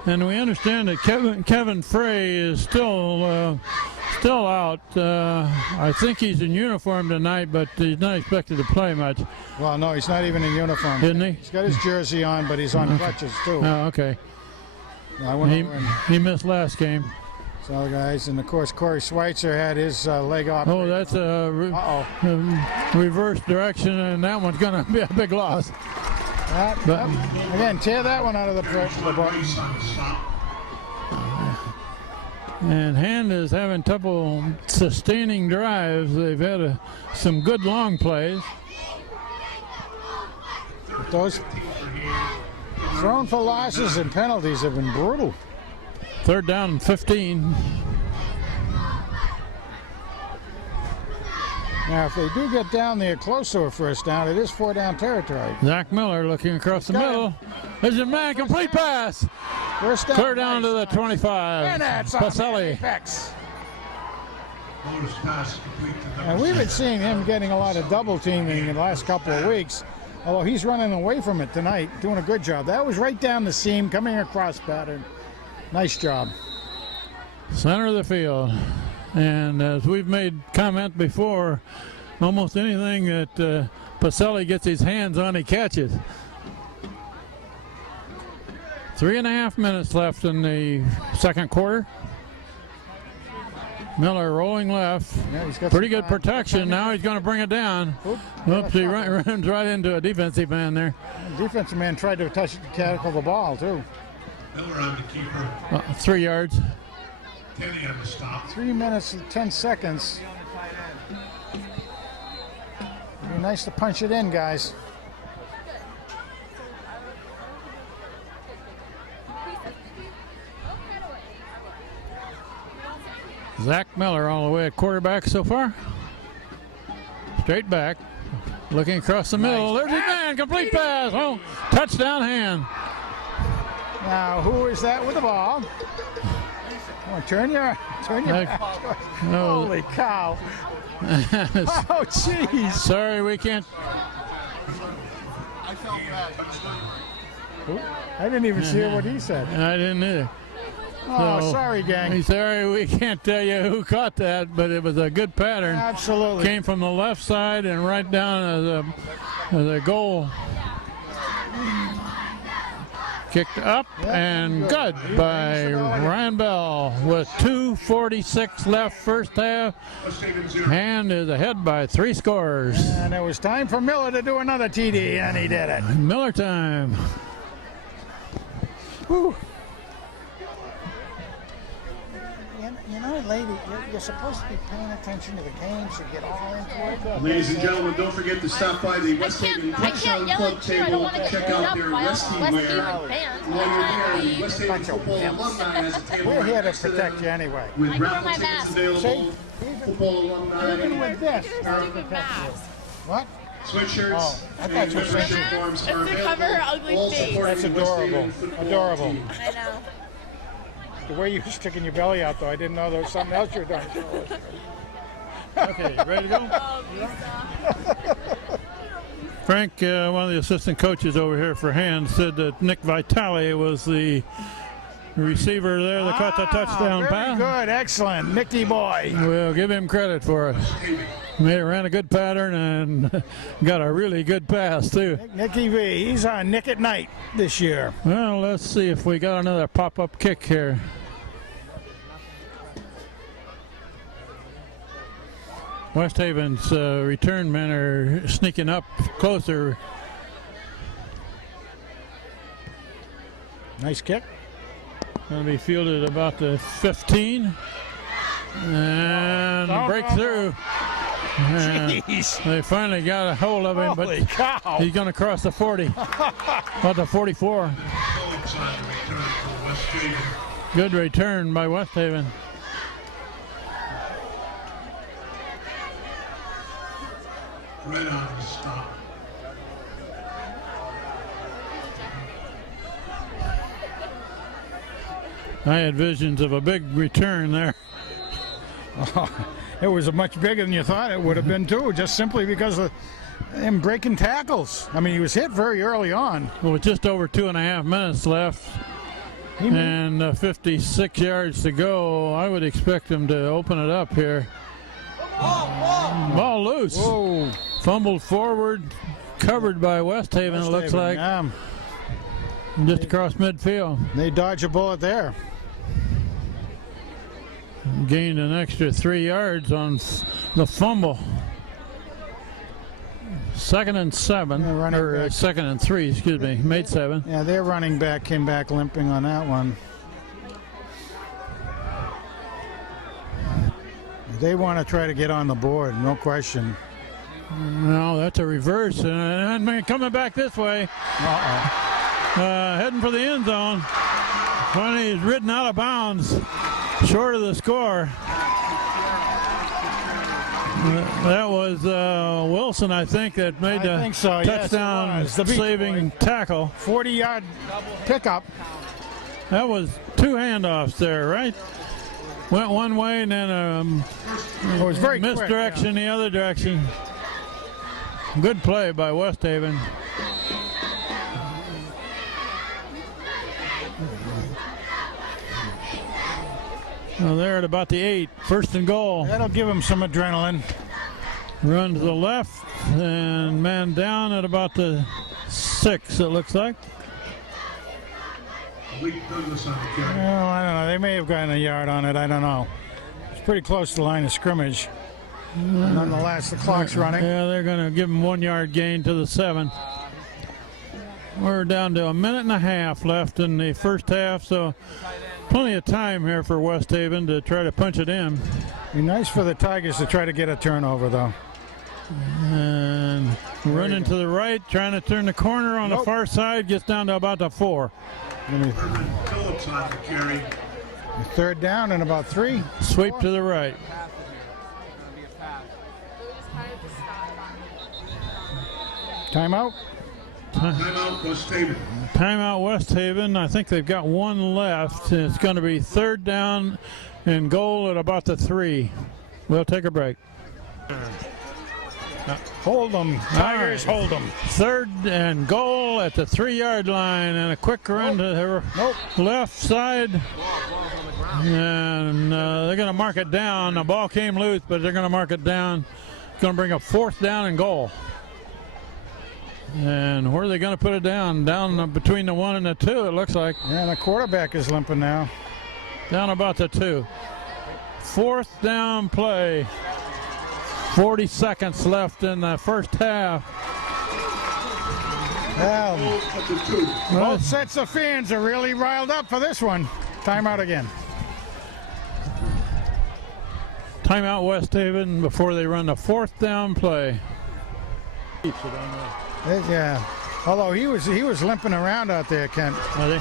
And we understand that Kevin Frey is still still out. I think he's in uniform tonight, but he's not expected to play much, Well, no, he's not even in uniform. isn't he? He's got his jersey on, but he's on crutches too. Oh, okay. I went He, over and he missed last game. saw the guys, and of course Corey Schweitzer had his leg off. Oh, that's a reverse direction, and that one's going to be a big loss. But- Again, tear that one out of the book. Race on the stop. And Hand is having trouble sustaining drives. They've had some good long plays. Those thrown for losses and penalties have been brutal. 3rd down and 15. Now, if they do get down there close to a first down, it is 4-down territory. Zach Miller looking across the Got middle. There's a man, complete pass. First down. Clear down to the 25. And that's on Pacelli. Apex. Lotus pass complete to number And we've been 6. seeing him getting a lot of double teaming in the last couple of weeks. Although he's running away from it tonight, doing a good job. That was right down the seam, coming across pattern. Nice job. Center of the field. And as we've made comment before, almost anything that Pacelli gets his hands on, he catches. 3.5 minutes left in the second quarter. Miller rolling left. Yeah, he's got Pretty some good protection. Now he's going to bring it down. Oops, he runs right into a defensive man there. Defensive man tried to tackle the ball, too. Miller on the keeper. 3 yards. Kenny on the stop. 3 minutes and 10 seconds. Be nice to punch it in, guys. Zach Miller all the way at quarterback so far. Straight back. Looking across the middle. There's his man. Complete pass. Oh, touchdown Hand. Now, who is that with the ball? Oh, turn your No. Holy cow. Oh, jeez. Sorry, we can't. I didn't even see what he said. I didn't either. Oh, So, sorry, gang. He's sorry, we can't tell you who caught that, but it was a good pattern. Absolutely. Came from the left side and right down to the goal. Kicked up and good by Ryan Bell with 2:46 left first half. West Haven 0. Hand is ahead by 3 scores. And it was time for Miller to do another TD, and he did it. Miller time. Whew. You know, lady, you're supposed to be paying attention to the games and get all into it. Ladies and gentlemen, don't forget to stop by the West Haven I can't yell Club at you. I don't table want to to get check beat out up their by all West the Haven West wear. Haven fans. While you're there, the I'm West trying Haven football alumni has a table We're here to next them protect you anyway. with I wear raffle my tickets mask. available, football Even alumni, with this. Stupid mask. What? sweatshirts, Oh, I thought and you were saying- membership forms are It's to cover her available. ugly All face. supporting That's the West adorable. Haven football Adorable. team. I know. The way you were sticking your belly out, though, I didn't know there was something else you were doing. Okay, ready to go? Oh, Lisa. Frank, one of the assistant coaches over here for Hand, said that Nick Vitale was the receiver there that caught the touchdown very pass. good. Excellent. Nicky boy. We'll give him credit for it. Ran a good pattern and got a really good pass too. Nicky V. He's on Nick at Night this year. Well, let's see if we got another pop-up kick here. West Haven's return men are sneaking up closer. Nice kick. Going to be fielded about the 15. And Don't breakthrough. And Jeez. they finally got a hold of him, Holy but cow. he's going to cross the 40. About the 44. Phillips on the return for West Haven. Good return by West Haven. Right on the stop. I had visions of a big return there. It was much bigger than you thought it would have been, too, just simply because of him breaking tackles. I mean, he was hit very early on. With just over 2.5 minutes left. And 56 yards to go. I would expect him to open it up here. Ball loose. Whoa. Fumbled forward, covered by West Haven, it looks like, just across midfield. They dodge a bullet there. Gained an extra 3 yards on the fumble. 2nd and 7, Yeah, running or back. 2nd and 3, excuse me, made 7. Yeah, their running back came back limping on that one. They want to try to get on the board, no question. No, that's a reverse, and coming back this way, heading for the end zone. When he's ridden out of bounds, short of the score. That was Wilson, I think, that made the think so, yes, it touchdown was. The Beach saving tackle. 40-yard pickup. That was 2 handoffs there, right? Went one way and then It was very quick, misdirection the other direction. Good play by West Haven. Well, they're at about the 8, 1st and goal. That'll give him some adrenaline. Run to the left and man down at about the 6, it looks like. Lee Douglas on the carry. Well, I don't know. They may have gotten a yard on it. I don't know. It's pretty close to the line of scrimmage. Nonetheless, the clock's running. Yeah, they're going to give him 1 yard gain to the 7. We're down to a minute and a half left in the first half, so plenty of time here for West Haven to try to punch it in. Be nice for the Tigers to try to get a turnover, though. And running to the right, trying to turn the corner on the far side, gets down to about the 4. Herman Phillips on the carry. 3rd down and about 3. Sweep to the right. Timeout. Timeout, West Haven. Timeout West Haven. I think they've got 1 left. It's going to be 3rd down and goal at about the 3. We'll take a break. Hold them. Tigers, right. hold them. 3rd and goal at the 3-yard line, and a quick run to the left side. And they're going to mark it down. The ball came loose, but they're going to mark it down. It's going to bring a 4th down and goal. And where are they going to put it down? Down between the 1 and the 2, it looks like. Yeah, the quarterback is limping now. Down about the 2. 4th down play. 40 seconds left in the first half. Well, At the 2. both sets of fans are really riled up for this one. Timeout again. Timeout West Haven before they run the 4th down play. Yeah. Although he was limping around out there, Kent. Are they?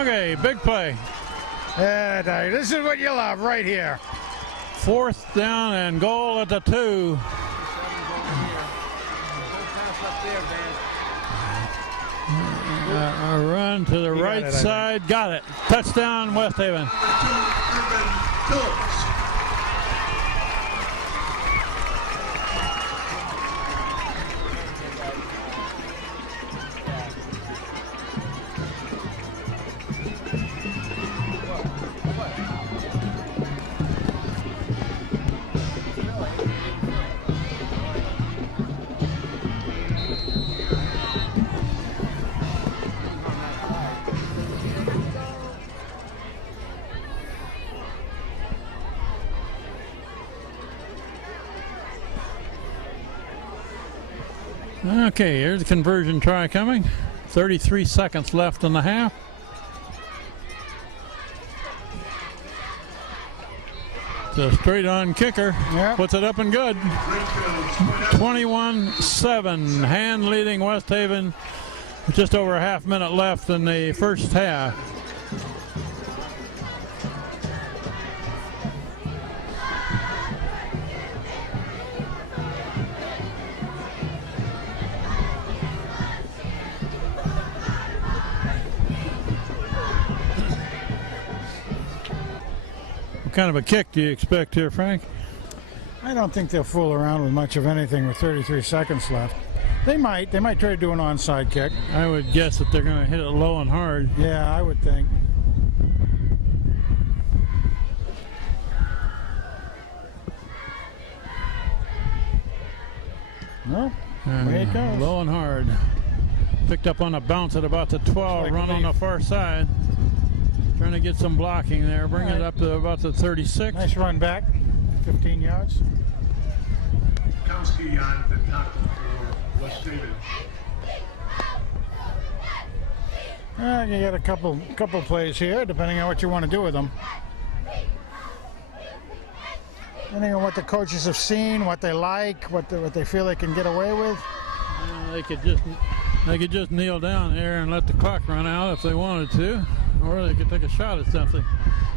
Okay, big play. Yeah, this is what you love right here. 4th down and goal at the 2. A run to the right it, I side. Got it. Touchdown West Haven. Herman Phillips. Okay, here's the conversion try coming. 33 seconds left in the half. It's a straight-on kicker. Yep. Puts it up and good. 21-7. Hand leading West Haven. Just over a half minute left in the first half. What kind of a kick do you expect here, Frank? I don't think they'll fool around with much of anything with 33 seconds left. They might try to do an onside kick. I would guess that they're going to hit it low and hard. Yeah, I would think. Away it goes. Low and hard. Picked up on a bounce at about the 12, Like run on me. the far side. Trying to get some blocking there. Bring it Alright. up to about the 36. Nice run back, 15 yards. Kowski on the tackle for West Haven. You got a couple plays here, depending on what you want to do with them. Depending on what the coaches have seen, what they like, what they feel they can get away with. They could just kneel down here and let the clock run out if they wanted to, or they could take a shot at something.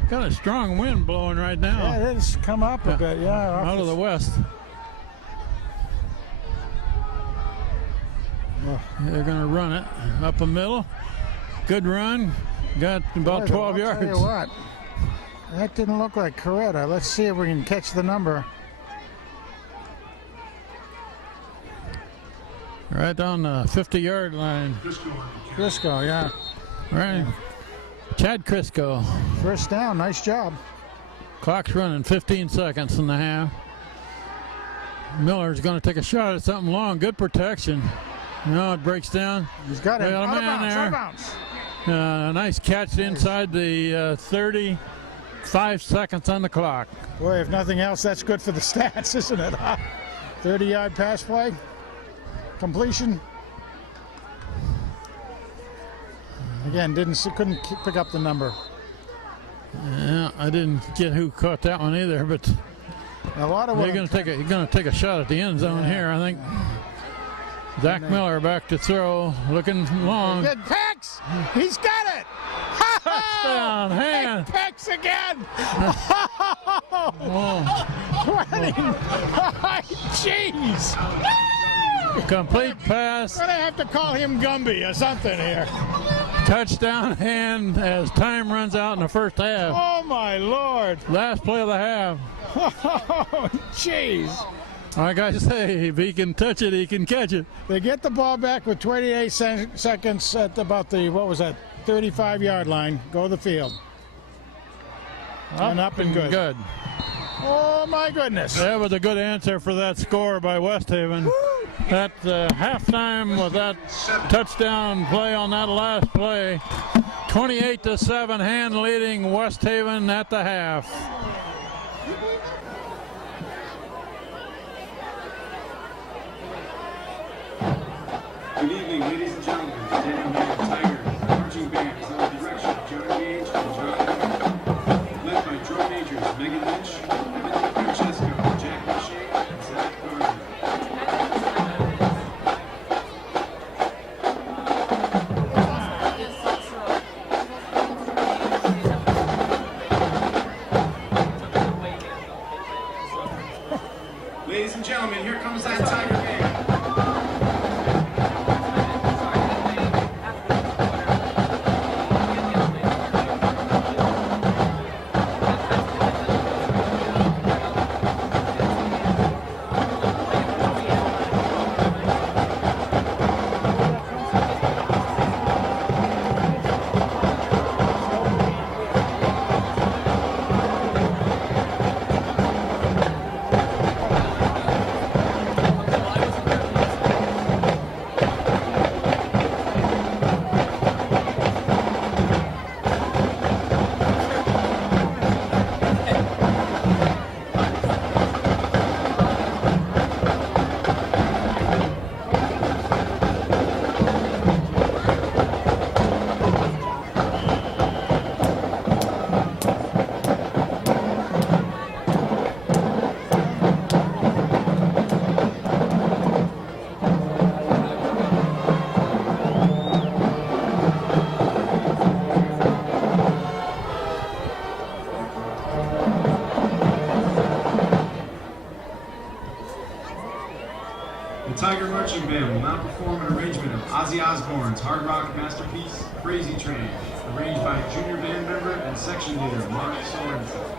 Got a strong wind blowing right now. Yeah, it has come up a bit. Yeah, off out of the west. They're going to run it up the middle. Good run. Got about 12 yards. I'll tell you what, that didn't look like Coretta. Let's see if we can catch the number. Right down the 50-yard line. Crisco, yeah. Right. Chad Crisco. First down, nice job. Clock's running 15 seconds and a half. Miller's going to take a shot at something long. Good protection. No, it breaks down. He's got it. They got a Out of man bounds, there. out of bounds. A nice catch inside the 35 seconds on the clock. Boy, if nothing else, that's good for the stats, isn't it? 30-yard pass play. Completion. Again, couldn't pick up the number. Yeah, I didn't get who caught that one either, but A lot of they're going to take a shot at the end zone here, I think. Zach Miller back to throw, looking long. Good picks. He's got it. Touchdown, hand. Picks again. Oh, 20. Jeez. complete pass, I'm gonna have to call him Gumby or something here. touchdown hand as time runs out in the first half. Oh my Lord. Last play of the half. Oh, jeez. Like I say, if he can touch it, he can catch it. They get the ball back with 28 seconds at about the, 35-yard line. Go to the field. And up and good. Good. Oh, my goodness. That was a good answer for that score by West Haven. That halftime with that touchdown play on that last play. 28-7, hand leading West Haven at the half. Good evening, ladies and gentlemen. Daniel Hand Tiger marching band is under the direction of John Gage and John Gage. Led by drum majors Megan Lynch, Evan Francesco, Jack Lachey, and Zach Gardner. Ladies and gentlemen, here comes that Tiger band. The Tiger Marching Band will now perform an arrangement of Ozzy Osbourne's hard rock masterpiece, Crazy Train, arranged by junior band member and section leader Mark Sorensen.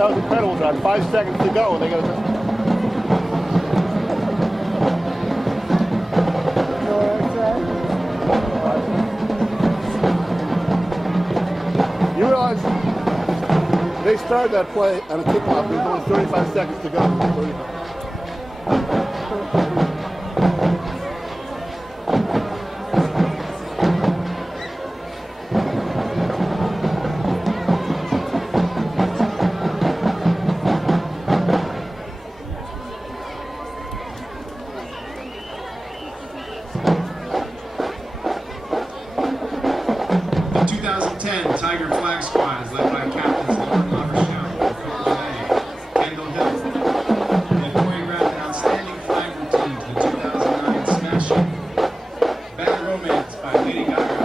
that was incredible, John. 5 seconds to go, and they got to. You realize they started that play on a kickoff. There's only 35 seconds to go. 35. The 2010 Tiger Flag Squad is led by captains Lauren Lavershon, Cooper May, Kendall Hill. They choreographed an outstanding flag routine to the 2009 Smash Hit, Bad Romance by Lady Gaga.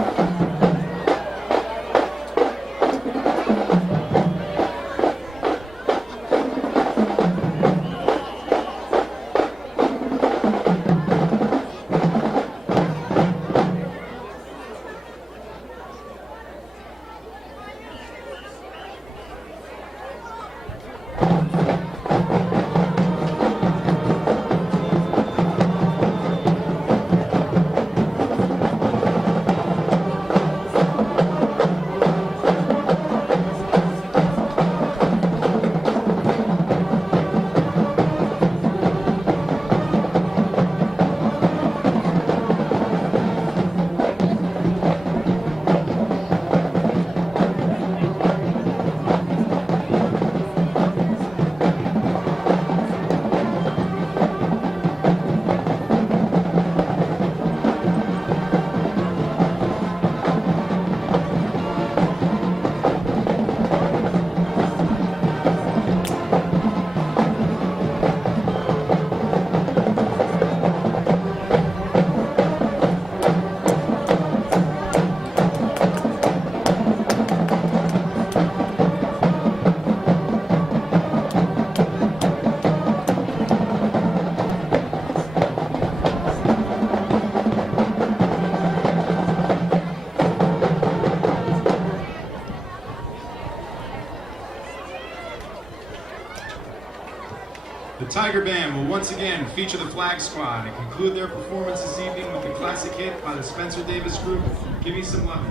The Tiger Band will once again feature the Flag Squad and conclude their performance this evening with the classic hit by the Spencer Davis Group, Give Me Some Love.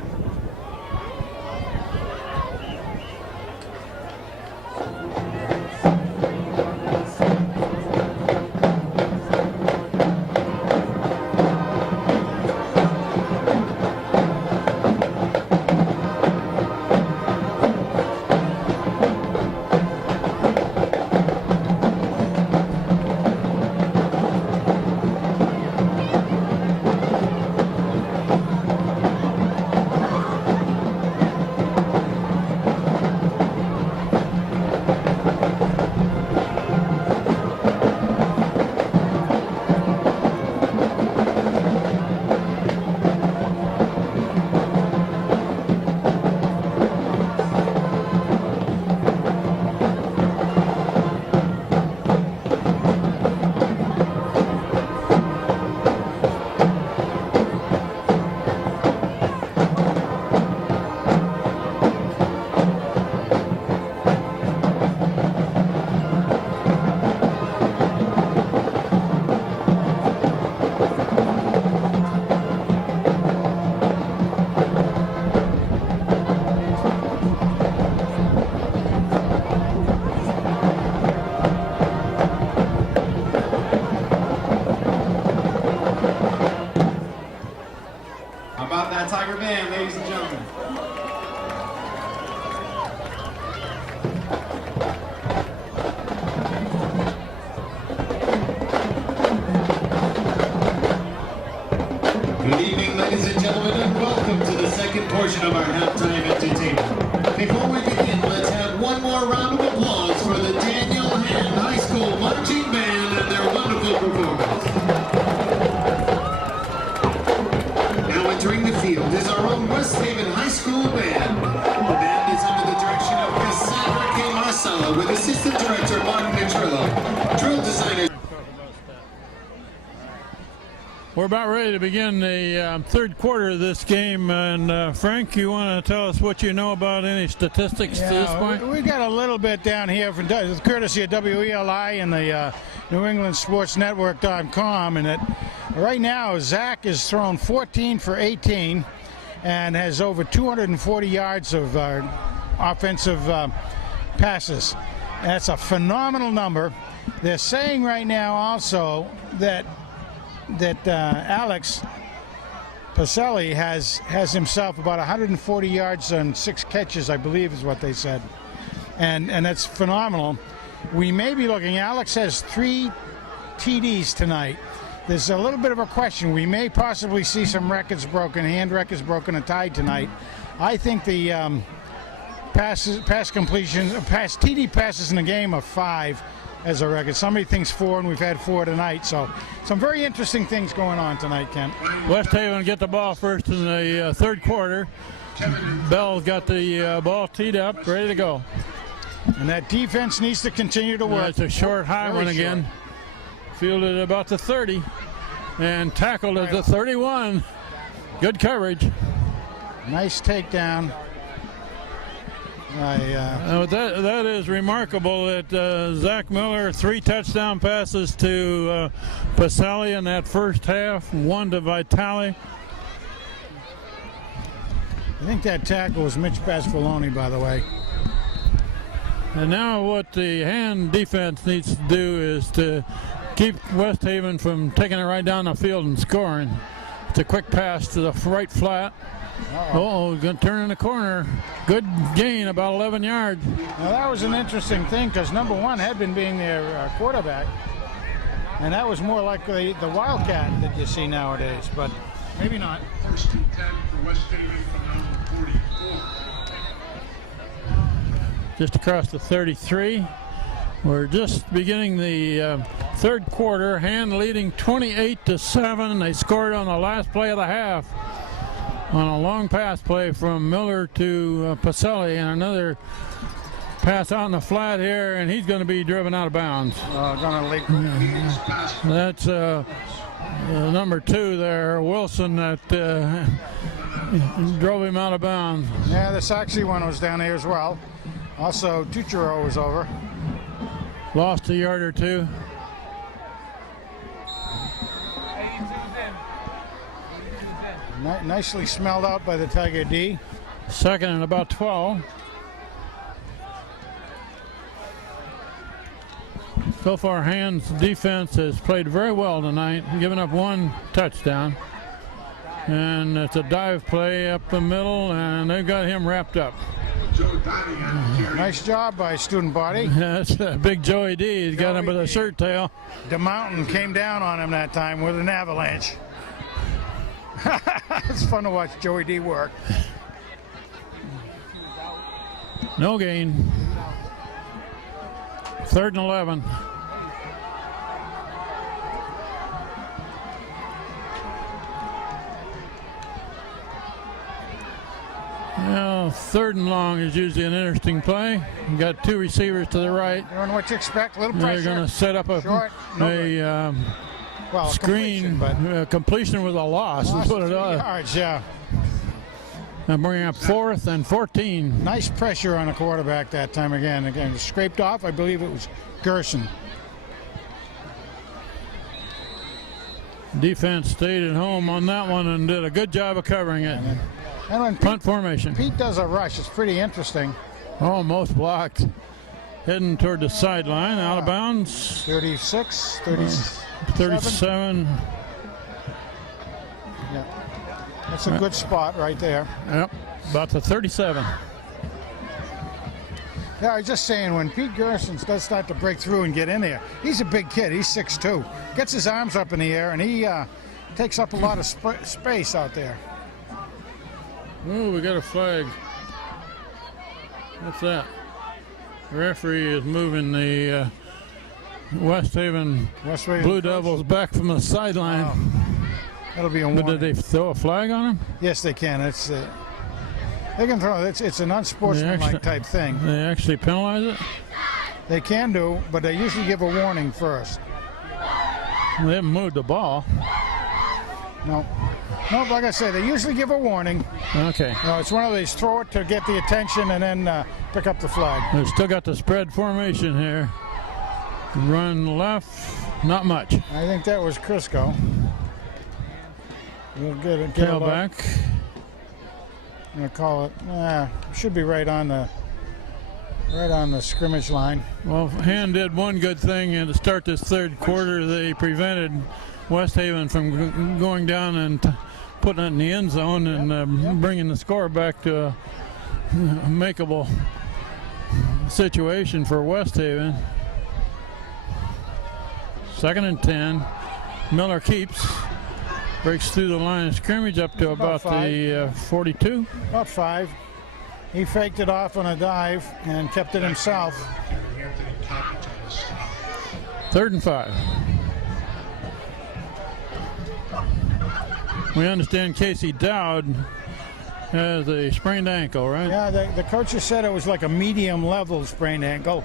How about that Tiger Band, ladies and gentlemen? Good evening, ladies and gentlemen, and welcome to the second portion of our halftime entertainment. Before we begin, let's have one more round of applause for the Daniel Hand High School Marching Band and their wonderful performance. Now entering the field is our own West Haven High School Band. The band is under the direction of Cassandra K. Marcella with Assistant Director Martin Petrillo, drill designer. we're about ready to begin the third quarter of this game. And Frank, you want to tell us what you know about any statistics to this point? We got a little bit down here from courtesy of WELI and the New England Sports Network.com. And that right now, Zach has thrown 14 for 18 and has over 240 yards of offensive passes. That's a phenomenal number. They're saying right now also that Alex Pacelli has himself about 140 yards and 6 catches, I believe is what they said. And that's phenomenal. We may be looking, Alex has 3 TDs tonight. There's a little bit of a question. We may possibly see some records broken, hand records broken and tied tonight. I think the pass completion, TD passes in the game are 5 as a record. Somebody thinks 4, and we've had 4 tonight. So some very interesting things going on tonight, Kent. West Haven get the ball first in the third quarter. Bell's got the ball teed up, ready to go. And that defense needs to continue to work. It's a short high one again. Fielded about the 30 and tackled at the 31. Good coverage. Nice takedown. That is remarkable that Zach Miller, 3 touchdown passes to Pacelli in that first half, 1 to Vitale. I think that tackle was Mitch Pasqualoni, by the way. And now what the hand defense needs to do is to keep West Haven from taking it right down the field and scoring. It's a quick pass to the right flat. Going to turn in the corner. Good gain, about 11 yards. Now that was an interesting thing because number 1 had been being their quarterback, and that was more like the Wildcat that you see nowadays, but maybe not. First and 10 for West Haven from number 44. Just across the 33. We're just beginning the third quarter. Hand leading 28-7. They scored on the last play of the half on a long pass play from Miller to Pacelli, and another pass out in the flat here, and he's going to be driven out of bounds. That's number 2 there, Wilson, that drove him out of bounds. Yeah, the Saxey one was down here as well. Also, Tuchero was over. Lost a yard or 2. Nicely smelled out by the Tiger D. Second and about 12. So far, Hand's defense has played very well tonight, giving up 1 touchdown. And it's a dive play up the middle, and they've got him wrapped up. Nice job by Student Body. That's Big Joey D. He's got him with a shirt tail. The mountain came down on him that time with an avalanche. It's fun to watch Joey D work. No gain. 3rd and 11. Well, 3rd and long is usually an interesting play. You got 2 receivers to the right. Doing what you expect, a little pressure. They're going to set up a screen, completion with a loss is what it is. Yards, yeah. And bringing up 4th and 14. Nice pressure on the quarterback that time again. Again, scraped off. I believe it was Gerson. Defense stayed at home on that one and did a good job of covering it. And when Punt formation. Pete does a rush, it's pretty interesting. Almost blocked. Heading toward the sideline, out of bounds. 36, 37. Yeah, that's a good spot right there. Yep, about the 37. Yeah, I was just saying, when Pete Gerson does start to break through and get in there, he's a big kid. He's 6'2". Gets his arms up in the air, and he takes up a lot of space out there. Oh, we got a flag. What's that? The referee is moving the West Haven Blue Devils back from the sideline. Wow. That'll be a warning. But did they throw a flag on him? Yes, they can. It's they can throw it. It's an unsportsmanlike type thing. They actually penalize it? They can do, but they usually give a warning first. They haven't moved the ball. No. No, like I say, they usually give a warning. Okay. You know, it's one of these throw it to get the attention and then pick up the flag. They've still got the spread formation here. Run left, not much. I think that was Crisco. We'll get it. Get Tailback. I'm gonna call it. Should be right on the scrimmage line. Well, Hand did one good thing, and to start this third quarter, they prevented West Haven from going down and putting it in the end zone and bringing the score back to a makeable situation for West Haven. 2nd and 10. Miller keeps, breaks through the line of scrimmage up to about the 42. About 5. He faked it off on a dive and kept it himself. 3rd and 5. We understand Casey Dowd has a sprained ankle, right? Yeah, the coaches said it was like a medium level sprained ankle.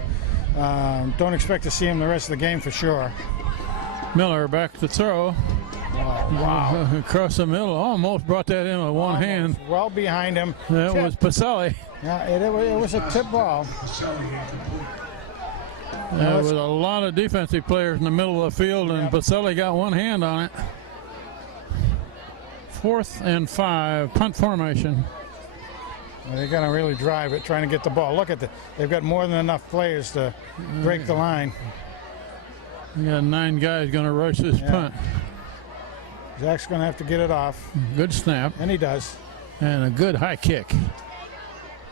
Don't expect to see him the rest of the game for sure. Miller back to throw. Wow. Across the middle, almost brought that in with one hand. Well behind him. That was Pacelli. Yeah, it was a tip ball. There was a lot of defensive players in the middle of the field, and Pacelli got one hand on it. 4th and 5, punt formation. They're going to really drive it, trying to get the ball. Look at they've got more than enough players to break the line. We got 9 guys going to rush this punt. Zach's going to have to get it off. Good snap. And he does. And a good high kick.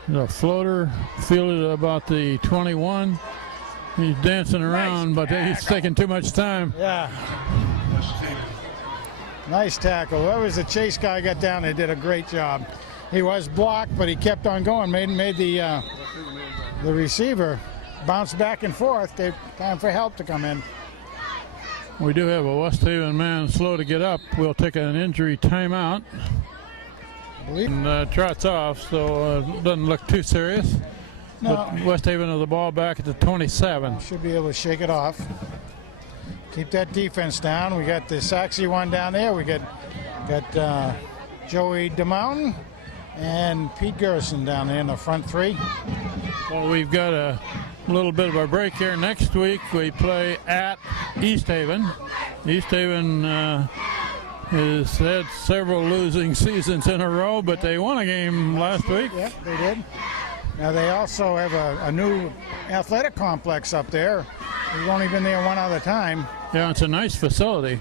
The floater fielded about the 21. He's dancing around, but he's taking too much time. Yeah. Nice tackle. Whoever the chase guy got down there did a great job. He was blocked, but he kept on going. Made the receiver bounce back and forth. Gave time for help to come in. We do have a West Haven man slow to get up. We'll take an injury timeout. And trots off, so it doesn't look too serious. No. But West Haven has the ball back at the 27. Should be able to shake it off. Keep that defense down. We got the Saxy one down there. We got Joey DeMountain and Pete Garrison down there in the front 3. Well, we've got a little bit of a break here. Next week we play at East Haven. East Haven has had several losing seasons in a row, but they won a game last week. Yep, they did. Now they also have a new athletic complex up there. We've only been there one other time. Yeah, it's a nice facility.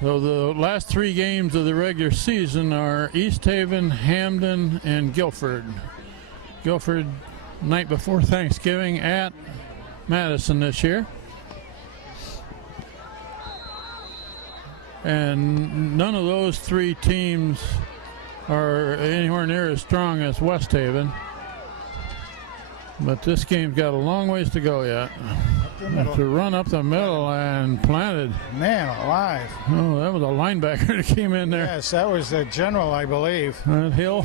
So the last 3 games of the regular season are East Haven, Hamden, and Guilford. Guilford night before Thanksgiving at Madison this year. And none of those 3 teams are anywhere near as strong as West Haven. But this game's got a long ways to go yet. To run up the middle and planted. Man alive. Oh, that was a linebacker that came in there. Yes, that was the general, I believe. That Hill.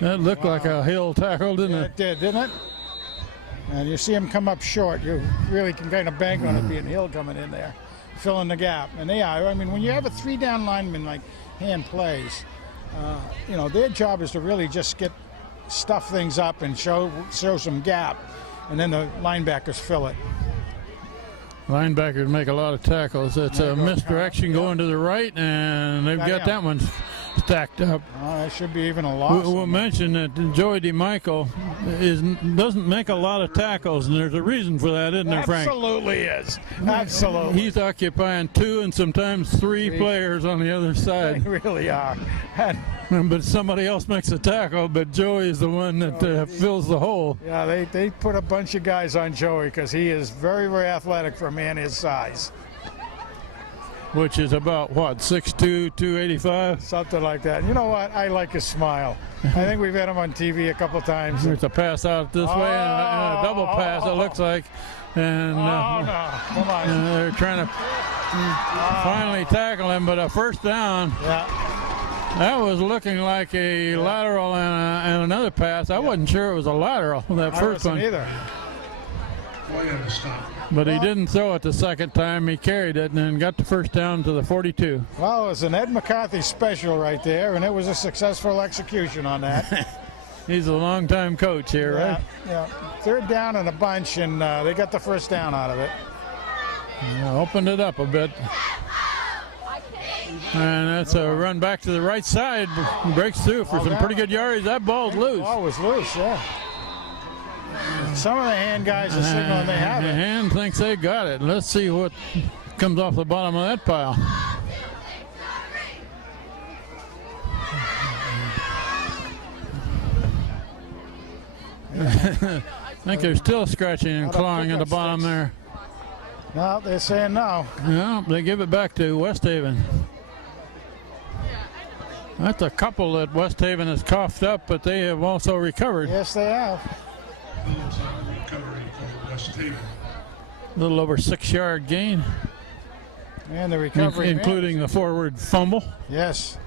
That looked like a Hill tackle, didn't Yeah, it? it did, didn't it? And you see him come up short. You really can kind of bank on it being Hill coming in there, filling the gap. And they are. I mean, when you have a 3-down lineman like Hand plays, their job is to really just stuff things up and show some gap, and then the linebackers fill it. Linebackers make a lot of tackles. It's a misdirection going to the right, and they've got that one stacked up. That should be even a loss. We'll mention that Joey DeMichael doesn't make a lot of tackles, and there's a reason for that, isn't there, Frank? Absolutely is. Absolutely. He's occupying 2 and sometimes 3 players on the other side. They really are. But somebody else makes a tackle, but Joey is the one that fills the hole. Yeah, they put a bunch of guys on Joey because he is very, very athletic for a man his size. Which is about, what, 6'2", 285? Something like that. You know what? I like his smile. I think we've had him on TV a couple times. There's a pass out this way and a double pass, it looks like. And no. Come on. They're trying to finally tackle him, but a first down. Yeah. That was looking like a lateral and another pass. I wasn't sure it was a lateral, that first one. Either. Boy, had to stop. But he didn't throw it the second time. He carried it and then got the first down to the 42. Well, it was an Ed McCarthy special right there, and it was a successful execution on that. He's a longtime coach here, right? Yeah. Third down and a bunch, and they got the first down out of it. Yeah, opened it up a bit. And that's a run back to the right side. Breaks through for some pretty good yardage. That ball's loose. Ball was loose, yeah. Some of the hand guys are signaling they have The it. hand thinks they got it. Let's see what comes off the bottom of that pile. I think they're still scratching and clawing at the bottom there. No, they're saying no. Yeah, they give it back to West Haven. That's a couple that West Haven has coughed up, but they have also recovered. Yes, they have. Recovery for West Haven. A little over 6-yard gain, And the recovery. including the forward fumble. Yes.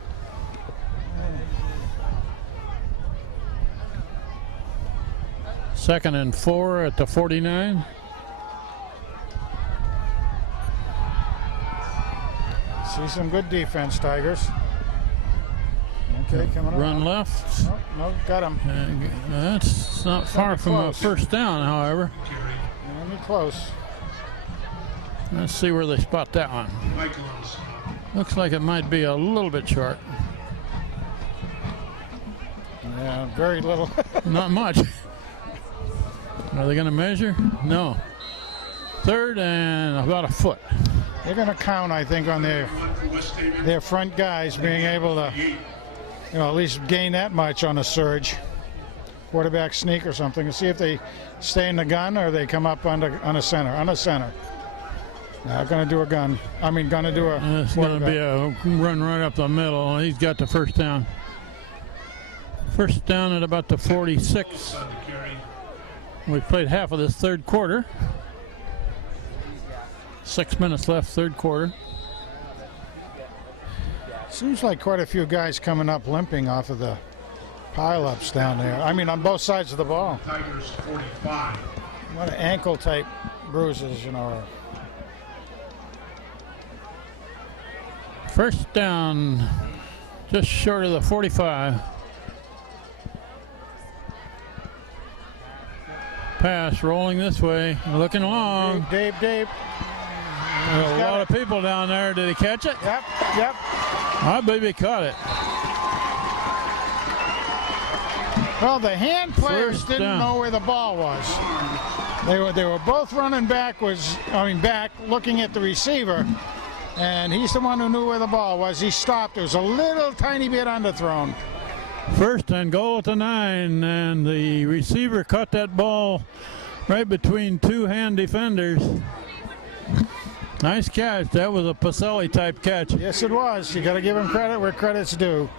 Second and 4 at the 49. See some good defense, Tigers. Okay, coming Run around. left. No, got him. That's not far from a close. first down, however. Only close. Let's see where they spot that one. Michael on the spot. Looks like it might be a little bit short. Yeah, very little. Not much. Are they going to measure? No. Third and about a foot. They're going to count, I think, on One for West Haven. their front guys being able to, at least gain that much on a surge, quarterback sneak or something, and see if they stay in the gun or they come up on a center. On a center. Now, going to do a gun. Going to do a. It's going to be a run right up the middle. He's got the first down. First down at about the 46. On the carry. We've played half of this third quarter. 6 minutes left, third quarter. Seems like quite a few guys coming up limping off of the pile-ups down there. On both sides of the ball. Tigers 45. A lot of ankle-type bruises, First down, just short of the 45. Pass rolling this way, looking long. Dave. A lot of people down there. Did he catch it? Yep. I believe he caught it. Well, the hand players First didn't down. know where the ball was. They were both running back, looking at the receiver, and he's the one who knew where the ball was. He stopped. It was a little tiny bit underthrown. First and goal at the 9, and the receiver caught that ball right between two hand defenders. Nice catch. That was a Pacelli type catch. Yes, it was. You got to give him credit where credit's due.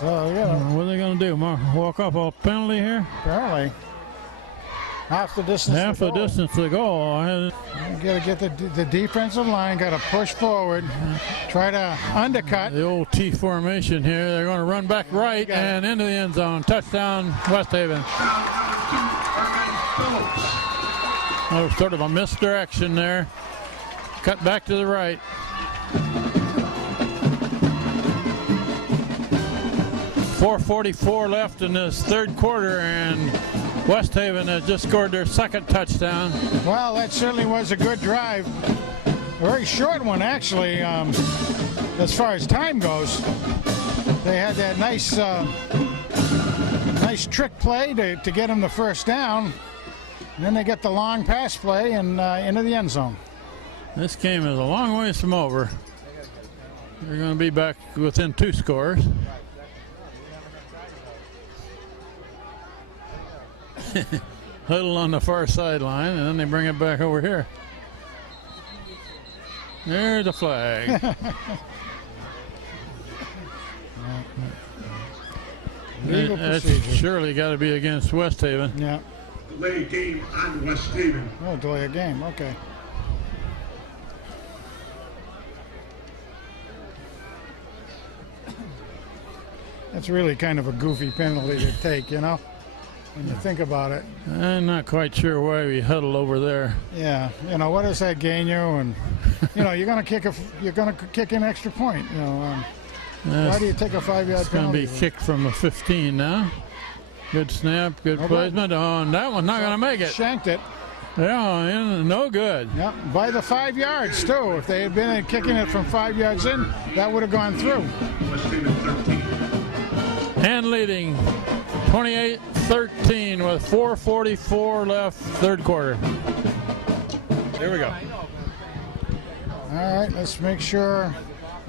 So, What are they going to do? Walk off a penalty here? apparently half the distance. Half to the go. distance to go. You got to get the defensive line. Got to push forward, try to undercut. The old T formation here. They're going to run back right and into the end zone. Touchdown, West Haven. Oh, sort of a misdirection there. Cut back to the right. .444 left in this third quarter, and West Haven has just scored their second touchdown. Well, that certainly was a good drive. A very short one, actually, as far as time goes. They had that nice trick play to get them the first down. And then they get the long pass play and into the end zone. This game is a long ways from over. They're going to be back within 2 scores. Huddle on the far sideline, and then they bring it back over here. There's a flag. Legal That's procedure. surely got to be against West Haven. Yeah. Delay game on West Haven. Oh, delay a game. Okay. That's really kind of a goofy penalty to take, when you think about it. I'm not quite sure why we huddled over there. Yeah, you know, what does that gain you? And you know, you're gonna kick an extra point. You know, why do you take a 5-yard It's going to penalty? be kicked from the 15 now. Good snap, good placement. Oh, and that one's not going to make it. Shanked it. Yeah, no good. Yep, by the 5 yards too. If they had been kicking it from 5 yards in, that would have gone through. West Haven 13. Hand leading 28-13 with 4:44 left, third quarter. There we go. All right, let's make sure.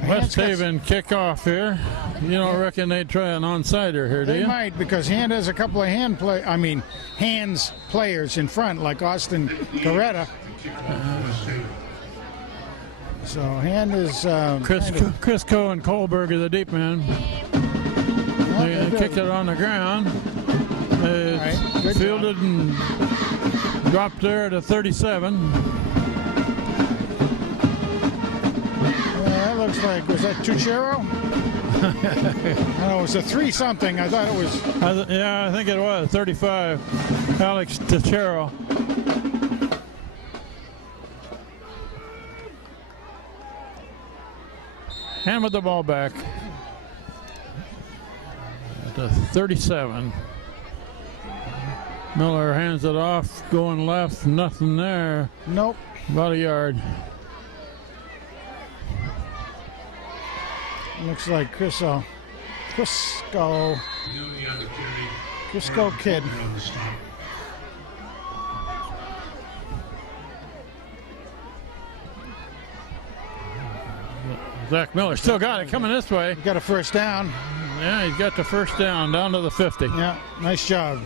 West Haven kickoff here. You don't reckon they'd try an onside-er here, do They you? might, because Hand has a couple of hands players in front, like Austin Coretta. So Hand is Crisco and Kohlberg are the deep men. They kicked it on the ground. It's Right, good fielded and dropped there to 37. That looks like, was that Tuchero? No, it was a 3-something. I thought it was. Yeah, I think it was 35. Alex Tachero. Hammered the ball back to 37. Miller hands it off, going left, nothing there. Nope. About a yard. Looks like Crisco Kid. Zach Miller still got it coming this way. Got a first down. Yeah, he's got the first down down to the 50. Yeah, nice job.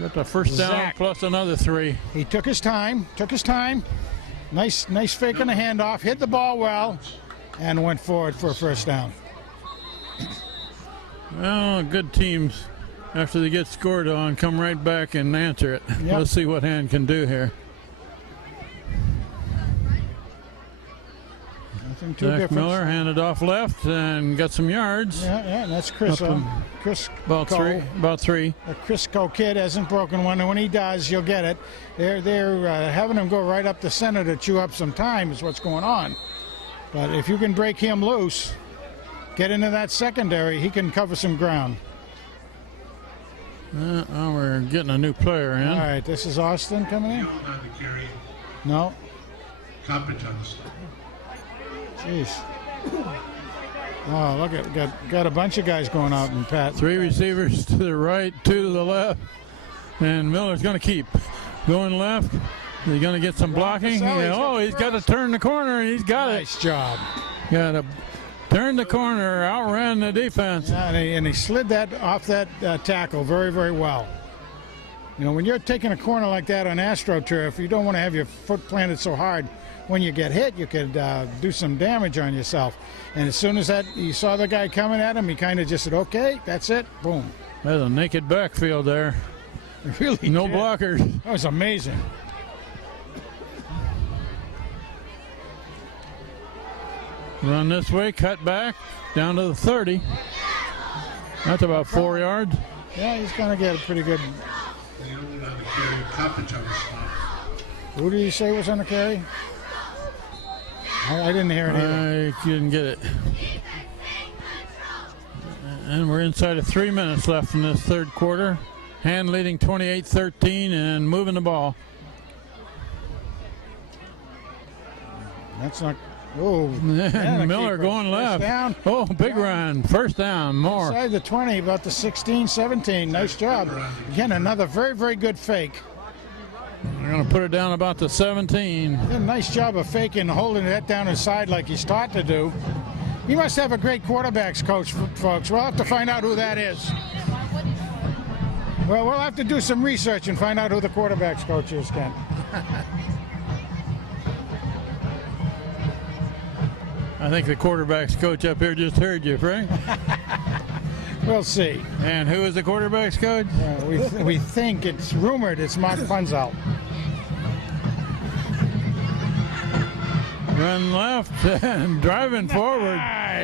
Got the first down Zach. plus another 3. He took his time. Nice fake on the handoff. Hit the ball well, and went forward for a first down. Well, good teams, after they get scored on, come right back and answer it. Yep. Let's see what Hand can do here. Nothing too Zach different. Miller handed off left and got some yards. Yeah, and that's Crisco. About three. The Crisco Kid hasn't broken one, and when he does, you'll get it. They're having him go right up the center to chew up some time is what's going on. But if you can break him loose, get into that secondary, he can cover some ground. Oh, we're getting a new player in. All right, this is Austin coming in. On the carry. No, Coppage on the stop. jeez. Oh, look at got a bunch of guys going out and Pat. 3 receivers to the right, 2 to the left, and Miller's going to keep going left. He's going to get some blocking. So he's Yeah, got the he's got to turn the corner, and he's got it. Nice job. Got to turn the corner, outran the defense. Yeah, and he slid that off that tackle very, very well. You know, when you're taking a corner like that on AstroTurf, you don't want to have your foot planted so hard. When you get hit, you could do some damage on yourself. And as soon as you saw the guy coming at him, he kind of just said, okay, that's it, boom. There's a naked backfield there. Really No did. blockers. That was amazing. Run this way, cut back, down to the 30. That's about 4 yards. Yeah, he's going to get a pretty good. Leon on the carry. Coppage on the stop. Who did he say was on the carry? I didn't hear it either. I didn't get it. And we're inside of 3 minutes left in this third quarter. Hand leading 28-13 and moving the ball. That's not. Oh, And Miller going left. Down. Oh, big run. First down, more. Inside the 20, about the 16, 17. Nice job. Again, another very, very good fake. We're going to put it down about the 17. Did a nice job of faking, holding that down his side like he's taught to do. He must have a great quarterbacks coach, folks. We'll have to find out who that is. Well, we'll have to do some research and find out who the quarterbacks coach is, Ken. I think the quarterback's coach up here just heard you, Frank. We'll see. And who is the quarterback's coach? We think it's rumored it's Mark Punzel. Run left and driving forward.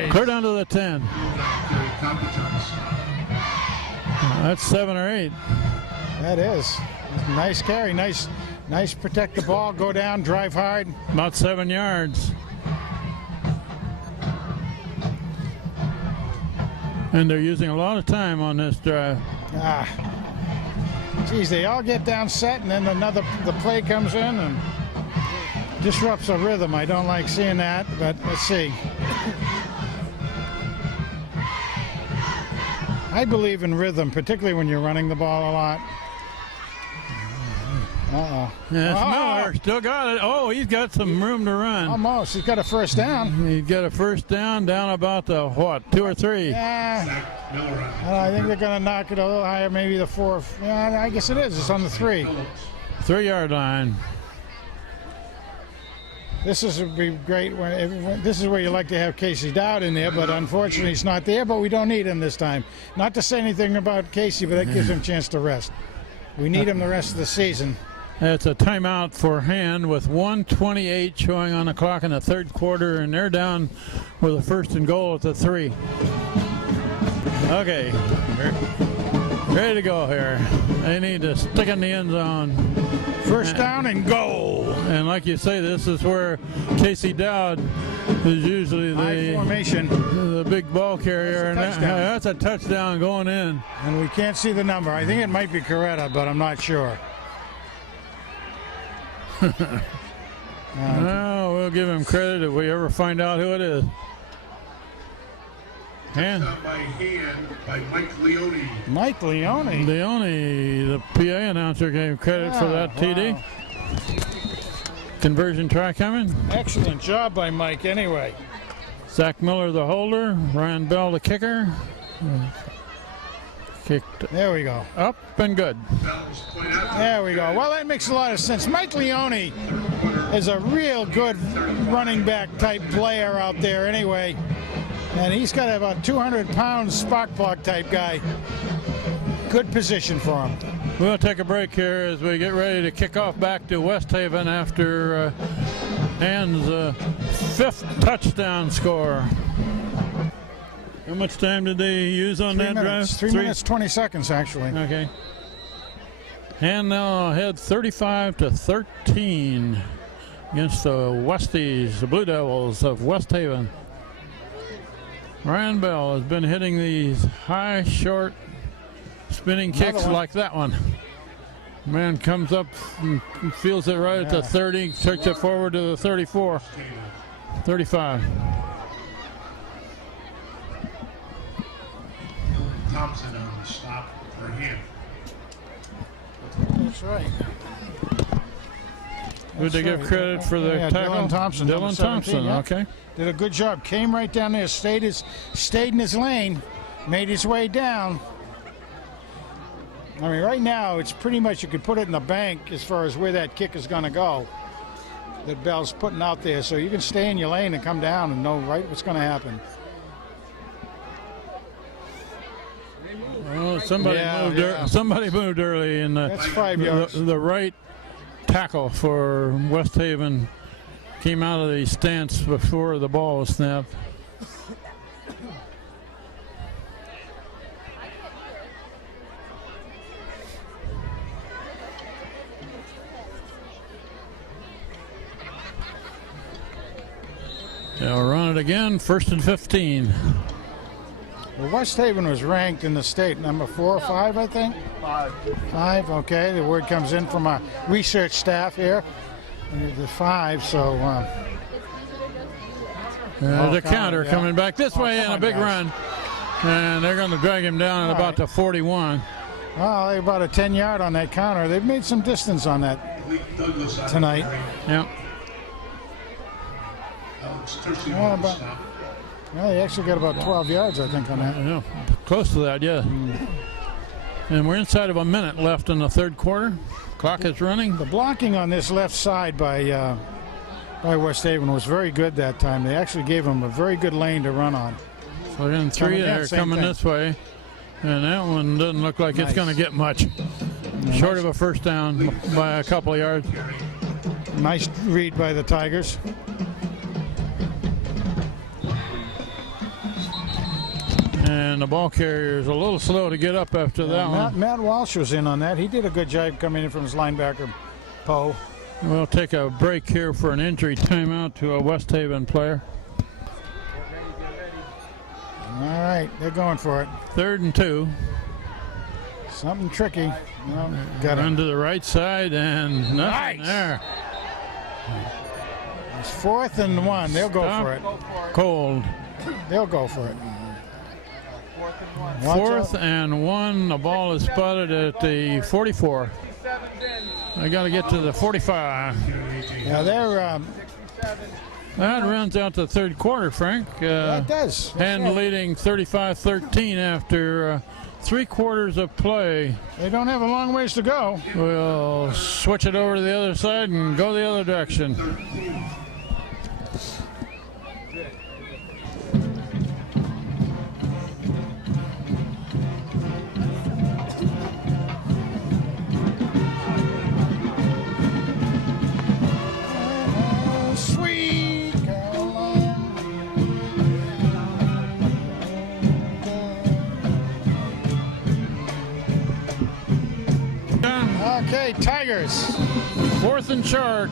Clear down to the 10. Coppage on the stop. That's 7 or 8. That is. Nice carry. Nice protect the ball, go down, drive hard. About 7 yards. And they're using a lot of time on this drive. Geez, they all get down set, and then the play comes in and disrupts the rhythm. I don't like seeing that, but let's see. I believe in rhythm, particularly when you're running the ball a lot. Uh-oh. Yes, Miller still got it. Oh, he's got some room to run. Almost. He's got a first down. He's got a first down about the, what, 2 or 3? Yeah. I think they're going to knock it a little higher, maybe the 4. Yeah, I guess it is. It's on the 3. 3-yard line. This would be great. This is where you like to have Casey Dowd in there, but unfortunately he's not there, but we don't need him this time. Not to say anything about Casey, but that gives him a chance to rest. We need him the rest of the season. It's a timeout for Hand with 1:28 showing on the clock in the third quarter, and they're down with a 1st and goal at the 3. Okay, ready to go here. They need to stick in the end zone. First down and goal. And like you say, this is where Casey Dowd is usually High formation. the big ball carrier, and that's a touchdown going in. And we can't see the number. I think it might be Coretta, but I'm not sure. Well, we'll give him credit if we ever find out who it is. And By Hand by Mike Leone. Mike Leone. the PA announcer gave credit for that TD. Conversion try coming. Excellent job by Mike anyway. Zach Miller the holder, Ryan Bell the kicker. Kicked There we go. up and good. There we go. Well, that makes a lot of sense. Mike Leone is a real good running back type player out there anyway. And he's got about 200-pound spark plug type guy. Good position for him. We'll take a break here as we get ready to kick off back to West Haven after Hand's 5th touchdown score. How much time did they use on that drive? 3 minutes, 20 seconds, actually. Okay. Hand now ahead 35-13 against the Westies, the Blue Devils of West Haven. Ryan Bell has been hitting these high, short, spinning kicks like that one. Man comes up and feels it right at the 30, takes it forward to the 34, 35. Thompson on the stop for Hand. That's right. Would they give credit for the tackle? Dylan Thompson. number Dylan 17, Thompson, yeah. okay. Did a good job. Came right down there, stayed in his lane, made his way down. I mean, right now, it's pretty much, you could put it in the bank as far as where that kick is going to go that Bell's putting out there. So you can stay in your lane and come down and know right what's going to happen. Well, somebody moved early in That's 5 yards. the right tackle for West Haven came out of the stance before the ball was snapped. They'll run it again, 1st and 15. Well, West Haven was ranked in the state number 4 or 5, I think. 5, okay. The word comes in from our research staff here. The 5, so. The counter coming back this way and a big run. And they're going to drag him down at about the 41. Well, they're about a 10-yard on that counter. They've made some distance on that tonight. Yep. Well, they actually got about 12 yards, I think, on that. Yeah, close to that, yeah. And we're inside of a minute left in the third quarter. Clock is running. The blocking on this left side by West Haven was very good that time. They actually gave them a very good lane to run on. So again, 3 there coming this way. And that one doesn't look like it's going to get much. Short of a first down by a couple of yards. Nice read by the Tigers. And the ball carrier is a little slow to get up after that one. Matt Walsh was in on that. He did a good job coming in from his linebacker, Poe. We'll take a break here for an injury timeout to a West Haven player. All right, they're going for it. 3rd and 2. Something tricky. No, got Run it. to the right side and nothing Nice. there. It's 4th and 1. They'll go for it. Cold. They'll go for it. Watch 4th out. and 1. The ball is spotted at the 44. I got to get to the 45. Yeah, they're. That runs out to the 3rd quarter, Frank. That does. And leading 35-13 after 3 quarters of play. They don't have a long ways to go. We'll switch it over to the other side and go the other direction. Sweet Caroline. Done. Okay, Tigers. 4th and short.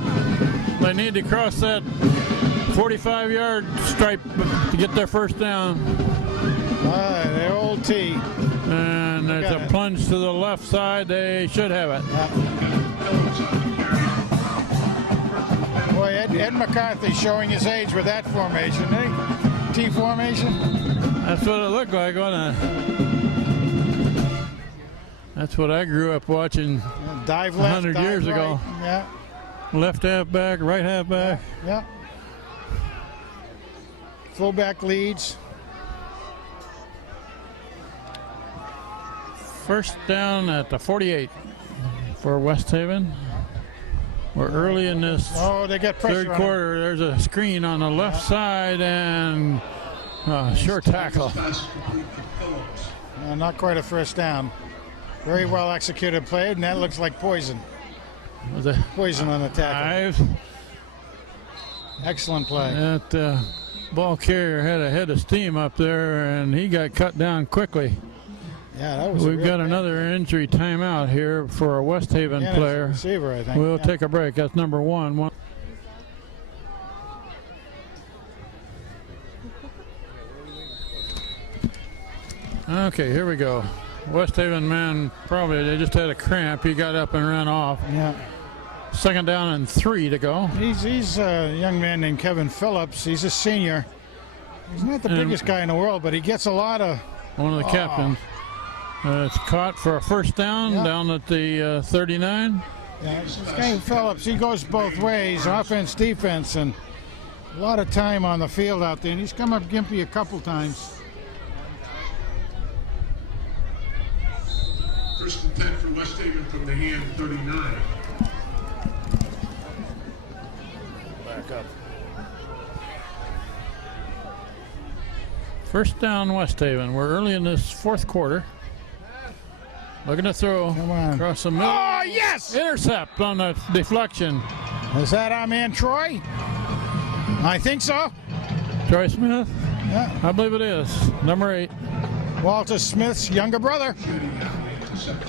They need to cross that 45-yard stripe to get their first down. Their old T. And it's got a it. plunge to the left side. They should have it. Boy, Ed McCarthy showing his age with that formation, eh? T formation. That's what it looked like, wasn't it? That's what I grew up watching. Dive left, 100 dive years right. ago. Yeah, Left half back, right half back. yeah. Fullback leads. First down at the 48 for West Haven. We're early in this Oh, they got pressure 3rd on quarter. There's a screen on the left side and sure tackle. Not quite a first down. Very well executed play, and that looks like poison. Was a Poison on the tackle. dive. Excellent play. That ball carrier had a head of steam up there, and he got cut down quickly. Yeah, that was. We've got another injury timeout here for a West Haven player. Receiver, I think. We'll Yeah. take a break. That's number 1. Okay, here we go. West Haven man, probably they just had a cramp. He got up and ran off. Yeah. 2nd down and 3 to go. He's a young man named Kevin Phillips. He's a senior. He's not the And- biggest guy in the world, but he gets a lot of. One of the captains. It's caught for a first down Yeah. down at the 39. Yeah, this guy Phillips, he goes both ways, offense, defense, and a lot of time on the field out there. And he's come up gimpy a couple times. 1st and 10 for West Haven from the hand 39. Back up. First down, West Haven. We're early in this 4th quarter. Looking to throw Come on. across the middle. Oh, yes! Intercept on the deflection. Is that our man Troy? I think so. Troy Smith, Yeah. I believe it is. Number 8. Walter Smith's younger brother.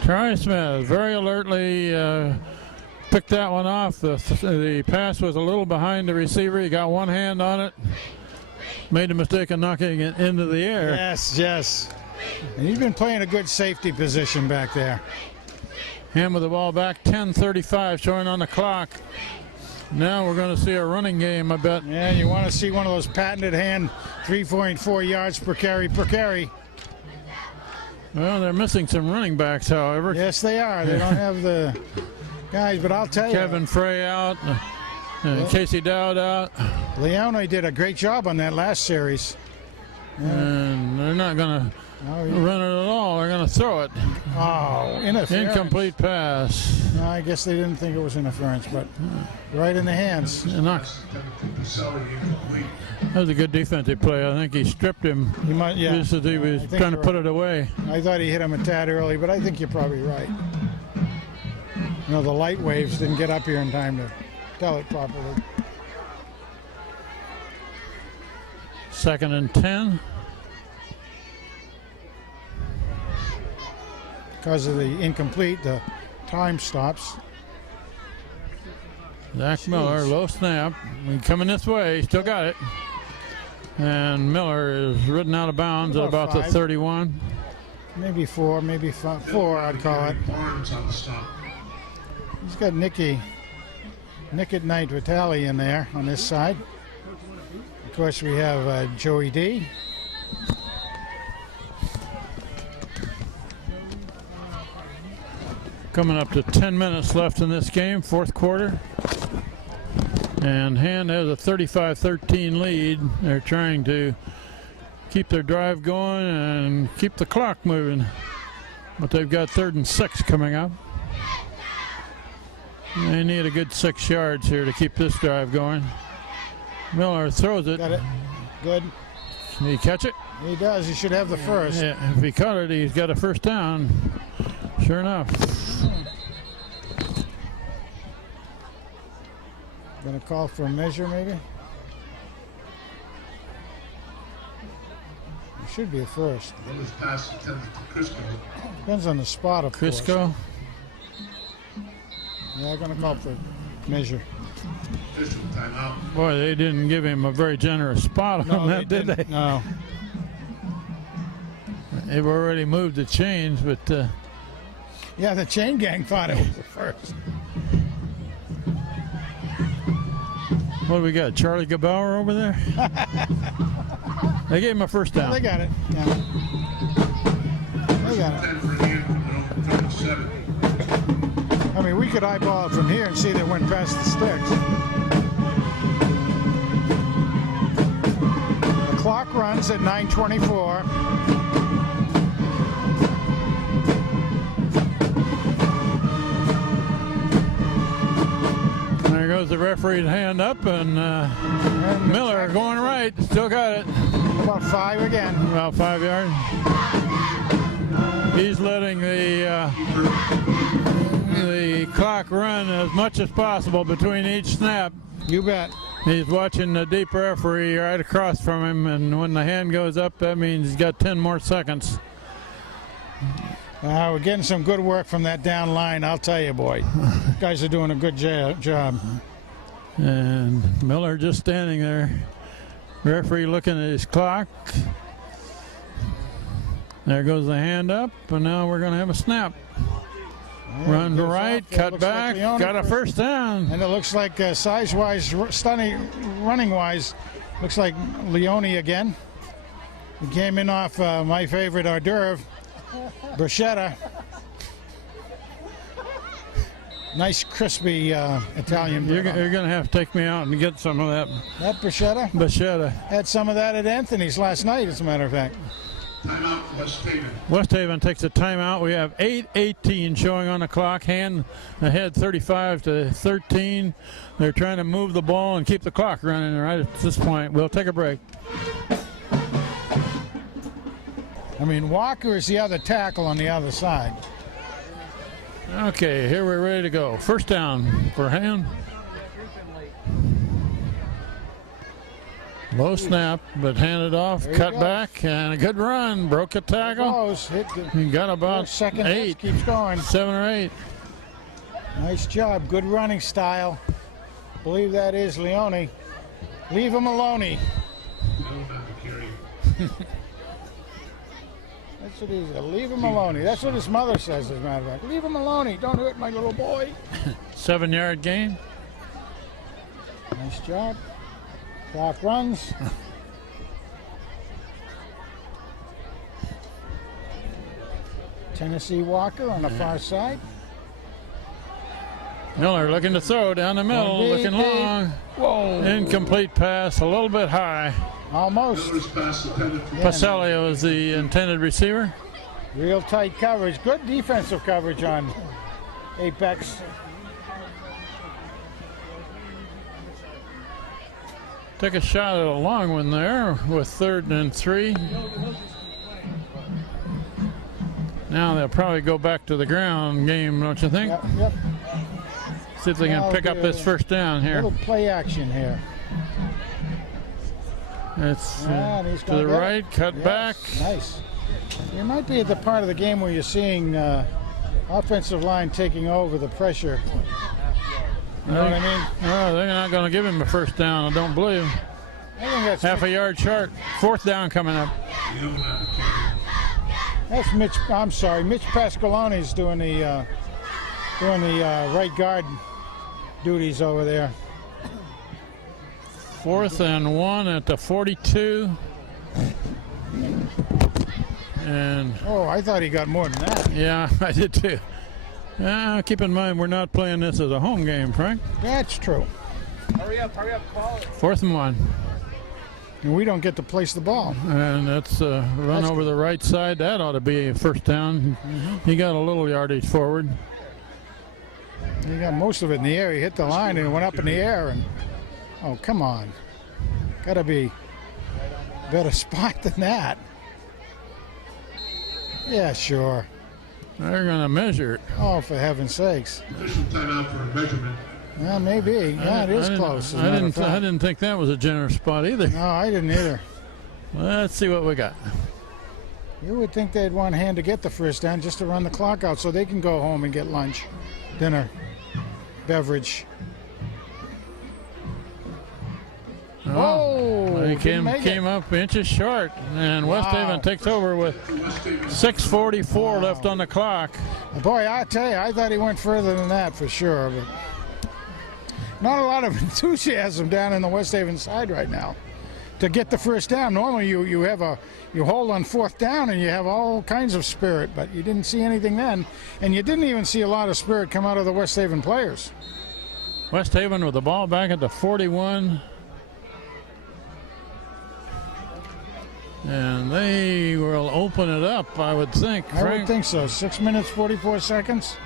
Troy Smith very alertly picked that one off. The pass was a little behind the receiver. He got one hand on it. Made the mistake of knocking it into the air. Yes, yes. And he's been playing a good safety position back there. Him with the ball back. 10:35 showing on the clock. Now we're going to see a running game, I bet. Yeah, you want to see one of those patented hand 3.4 yards per carry per carry. Well, they're missing some running backs, however. Yes, they are. They don't have the guys, but I'll tell Kevin Frey out. Casey Dowd out. you, Leone did a great job on that last series. And they're not going to Oh, run it at all. They're going to throw it. interference. Incomplete pass. No, I guess they didn't think it was interference, but right in the hands. And that was a good defensive play. I think he stripped him He might, yeah. just as he was I think trying to you're put right. it away. I thought he hit him a tad early, but I think you're probably right. You know, the light waves didn't get up here in time to tell it properly. 2nd and 10. because of the incomplete, the time stops. Zach Miller, low snap. Coming this way, still got it. And Miller is ridden out of bounds at about the 31. Maybe 4, maybe 4, I'd call it. Arms on the stop. He's got Nick at Night Vitale in there on this side. Of course, we have Joey D. Coming up to 10 minutes left in this game, fourth quarter. And Hand has a 35-13 lead. They're trying to keep their drive going and keep the clock moving. But they've got 3rd and 6 coming up. They need a good 6 yards here to keep this drive going. Miller throws it. Got it. Good. Can he catch it? He does. He should have the first. Yeah, if he caught it, he's got a first down. Sure enough. Gonna call for a measure, maybe? It should be a first. Miller's pass intended to Crisco. Depends on the spot, of course. Crisco. Yeah, I'm gonna call for measure. Official timeout. Boy, they didn't give him a very generous spot on that, did they? No. They've already moved the chains, but Yeah, the chain gang thought it was the first. what do we got? Charlie Gebauer over there? They gave him a first down. They got it. Yeah. They got it. 10 for Hand from the 37. I mean, we could eyeball it from here and see they went past the sticks. The clock runs at 9:24. There goes the referee's hand up, and Miller going right. Still got it. About 5 again. About 5 yards. He's letting the clock run as much as possible between each snap. You bet. He's watching the deep referee right across from him, and when the hand goes up, that means he's got 10 more seconds. We're getting some good work from that down line, I'll tell you, boy. Guys are doing a good job. And Miller just standing there. Referee looking at his clock. There goes the hand up, and now we're going to have a snap. Run to right, cut back, got a first down. And it looks like size-wise, running-wise, looks like Leone again. He came in off my favorite hors d'oeuvre, bruschetta. Nice crispy Italian You're bread. going to have to take me out and get some of that That bruschetta? bruschetta. Had some of that at Anthony's last night, as a matter of fact. Timeout, West Haven. West Haven takes a timeout. We have 8:18 showing on the clock. Hand ahead 35-13. They're trying to move the ball and keep the clock running right at this point. We'll take a break. I mean, Walker is the other tackle on the other side. Okay, here we're ready to go. First down for Hand. Low snap, but handed off, There you cut go. back, and a good run. Broke a tackle. Close, hit the He got about second 8, keeps going. 7 or 8. Nice job, good running style. Believe that is Leone. Leave him alone. No, not to carry. That's what he said. Leave him alone. That's what his mother says, as a matter of fact. Leave him alone. Don't hurt my little boy. 7-yard gain. Nice job. Clock runs. Tennessee Walker on the far side. Miller looking to throw down the middle, One looking deep. long. Whoa. Incomplete pass, a little bit high. Almost. Miller's pass intended for Pacelli was the intended receiver. Real tight coverage. Good defensive coverage on Apex. Took a shot at a long one there with 3rd and 3. Now they'll probably go back to the ground game, don't you think? Yep. See if they can Now pick up this first down here. Little play action here. It's And he's to gonna the get it. right, cut Yes, back. Nice. You might be at the part of the game where you're seeing offensive line taking over the pressure. You know what I mean? Oh, they're not going to give him a first down, I don't believe. I think that's Half a yard short. Fourth down coming up. That's Mitch. I'm sorry, Mitch Pasqualoni's doing the right guard duties over there. 4th and 1 at the 42. And Oh, I thought he got more than that. yeah, I did too. Keep in mind, we're not playing this as a home game, Frank. That's true. Hurry up, call it. 4th and 1. And we don't get to place the ball. And that's run over the right side. That ought to be a first down. He got a little yardage forward. He got most of it in the air. He hit the line and it went up in the air. And oh, come on. Got to be a better spot than that. Yeah, sure. They're going to measure it. Oh, for heaven's sakes. Official timeout for a measurement. Yeah, maybe. Yeah, it is close. as a matter of fact. I didn't think that was a generous spot either. No, I didn't either. Let's see what we got. You would think they'd want hand to get the first down just to run the clock out so they can go home and get lunch, dinner, beverage. Oh, He didn't make it. came up inches short, and West Wow. Haven takes over with 6:44 left on the clock. Boy, I tell you, I thought he went further than that for sure, but not a lot of enthusiasm down in the West Haven side right now to get the first down. Normally you hold on 4th down and you have all kinds of spirit, but you didn't see anything then, and you didn't even see a lot of spirit come out of the West Haven players. West Haven with the ball back at the 41. And they will open it up, I would think. I would Frank. think so. 6 minutes, 44 seconds.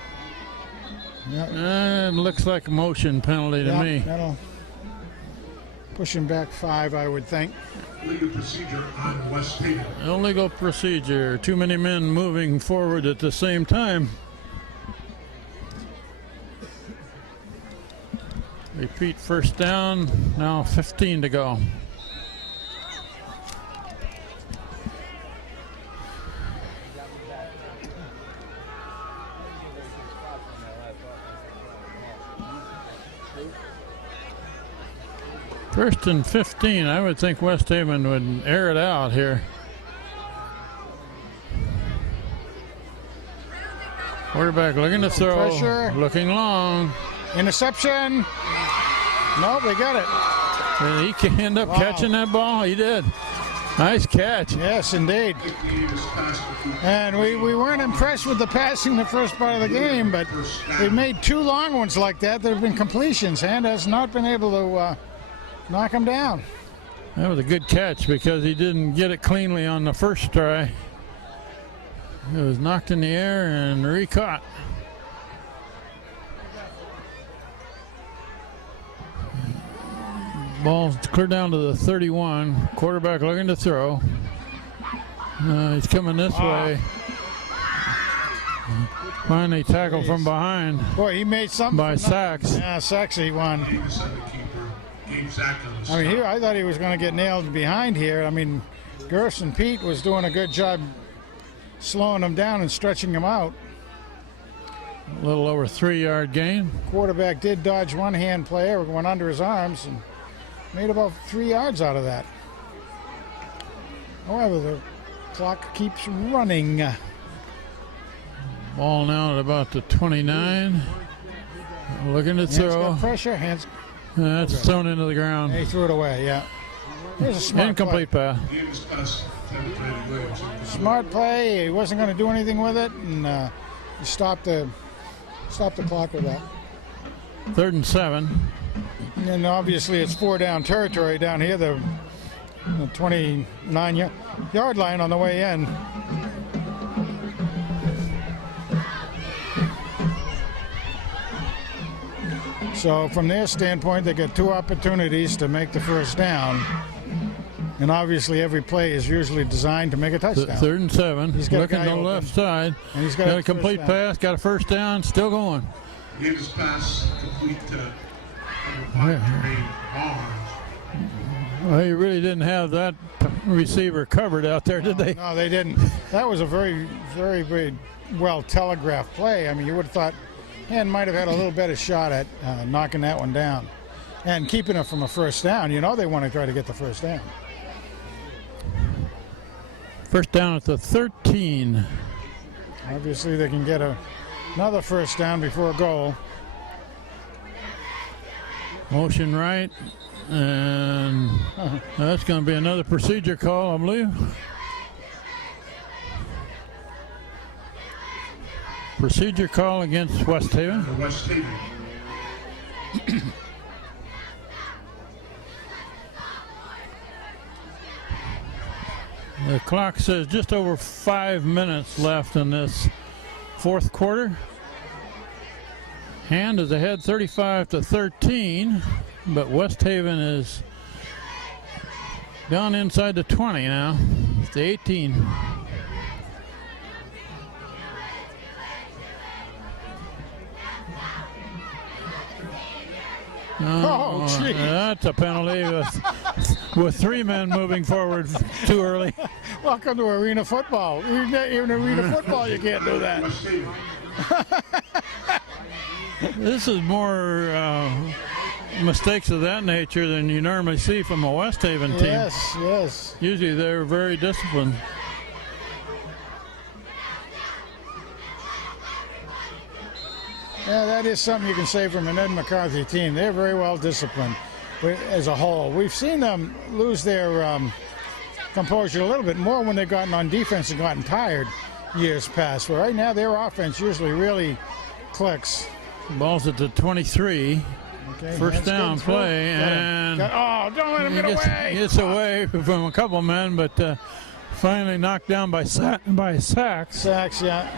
It looks like a motion penalty to Yeah, me. that'll push him back 5, I would think. Legal procedure on West Haven. Illegal procedure. Too many men moving forward at the same time. Repeat first down. Now 15 to go. First and 15. I would think West Haven would air it out here. Quarterback looking to throw. Pressure. Looking long. Interception. No, they got it. And he can end up catching that ball. He did. Nice catch. Yes, indeed. And we weren't impressed with the passing the first part of the game, but they've made 2 long ones like that that have been completions. Hand has not been able to knock him down. That was a good catch because he didn't get it cleanly on the first try. It was knocked in the air and re-caught. Ball's clear down to the 31. Quarterback looking to throw. He's coming this way. Finally tackled from behind Boy, he made something. by from that. Sachs. Yeah, Sachs, he won. Davis and the keeper. Gabe Zacklin. I mean, here I thought he was going to get nailed behind here. I mean, Gerson Pete was doing a good job slowing him down and stretching him out. A little over 3-yard gain. Quarterback did dodge one hand player, went under his arms, and made about 3 yards out of that. However, the clock keeps running. Ball now at about the 29. Looking to Hands throw. got pressure. Hands. That's thrown into the ground. He threw it away. Yeah. Here's a smart Incomplete pass. Davis pass intended for Eddie Williams. play. Smart play. He wasn't going to do anything with it, and he stopped the clock with that. 3rd and 7. And obviously it's 4 down territory down here, the 29-yard line on the way in. So from their standpoint, they get 2 opportunities to make the first down. And obviously every play is usually designed to make a touchdown. 3rd and 7. He's got a Looking guy to the open. left side. And he's got Got a a complete first down. pass. Got a first down. Still going. Davis pass complete to number 5, Jermaine Barnes. Well, he really didn't have that receiver covered out there, did they? No, they didn't. That was a very, very, very well telegraphed play. I mean, you would have thought Hand might have had a little better shot at knocking that one down and keeping it from a first down. You know they want to try to get the first down. First down at the 13. Obviously, they can get another first down before a goal. Motion right, and that's going to be another procedure call, I believe. Procedure call against West Haven. For West Haven. The clock says just over 5 minutes left in this fourth quarter. Hand is ahead 35-13, but West Haven is down inside the 20 now. It's the 18. Oh, geez. That's a penalty with 3 men moving forward too early. Welcome to arena football. Even arena football, you can't do that. West Haven. This is more mistakes of that nature than you normally see from a West Haven team. Yes, yes. Usually they're very disciplined. Yeah, that is something you can say from an Ed McCarthy team. They're very well disciplined as a whole. We've seen them lose their composure a little bit more when they've gotten on defense and gotten tired years past. But right now, their offense usually really clicks. Ball's at the 23. Okay, First Hans down getting through. play, and Oh, don't let him get away! gets away from a couple men, but finally knocked down by Sachs. Sacks, yeah.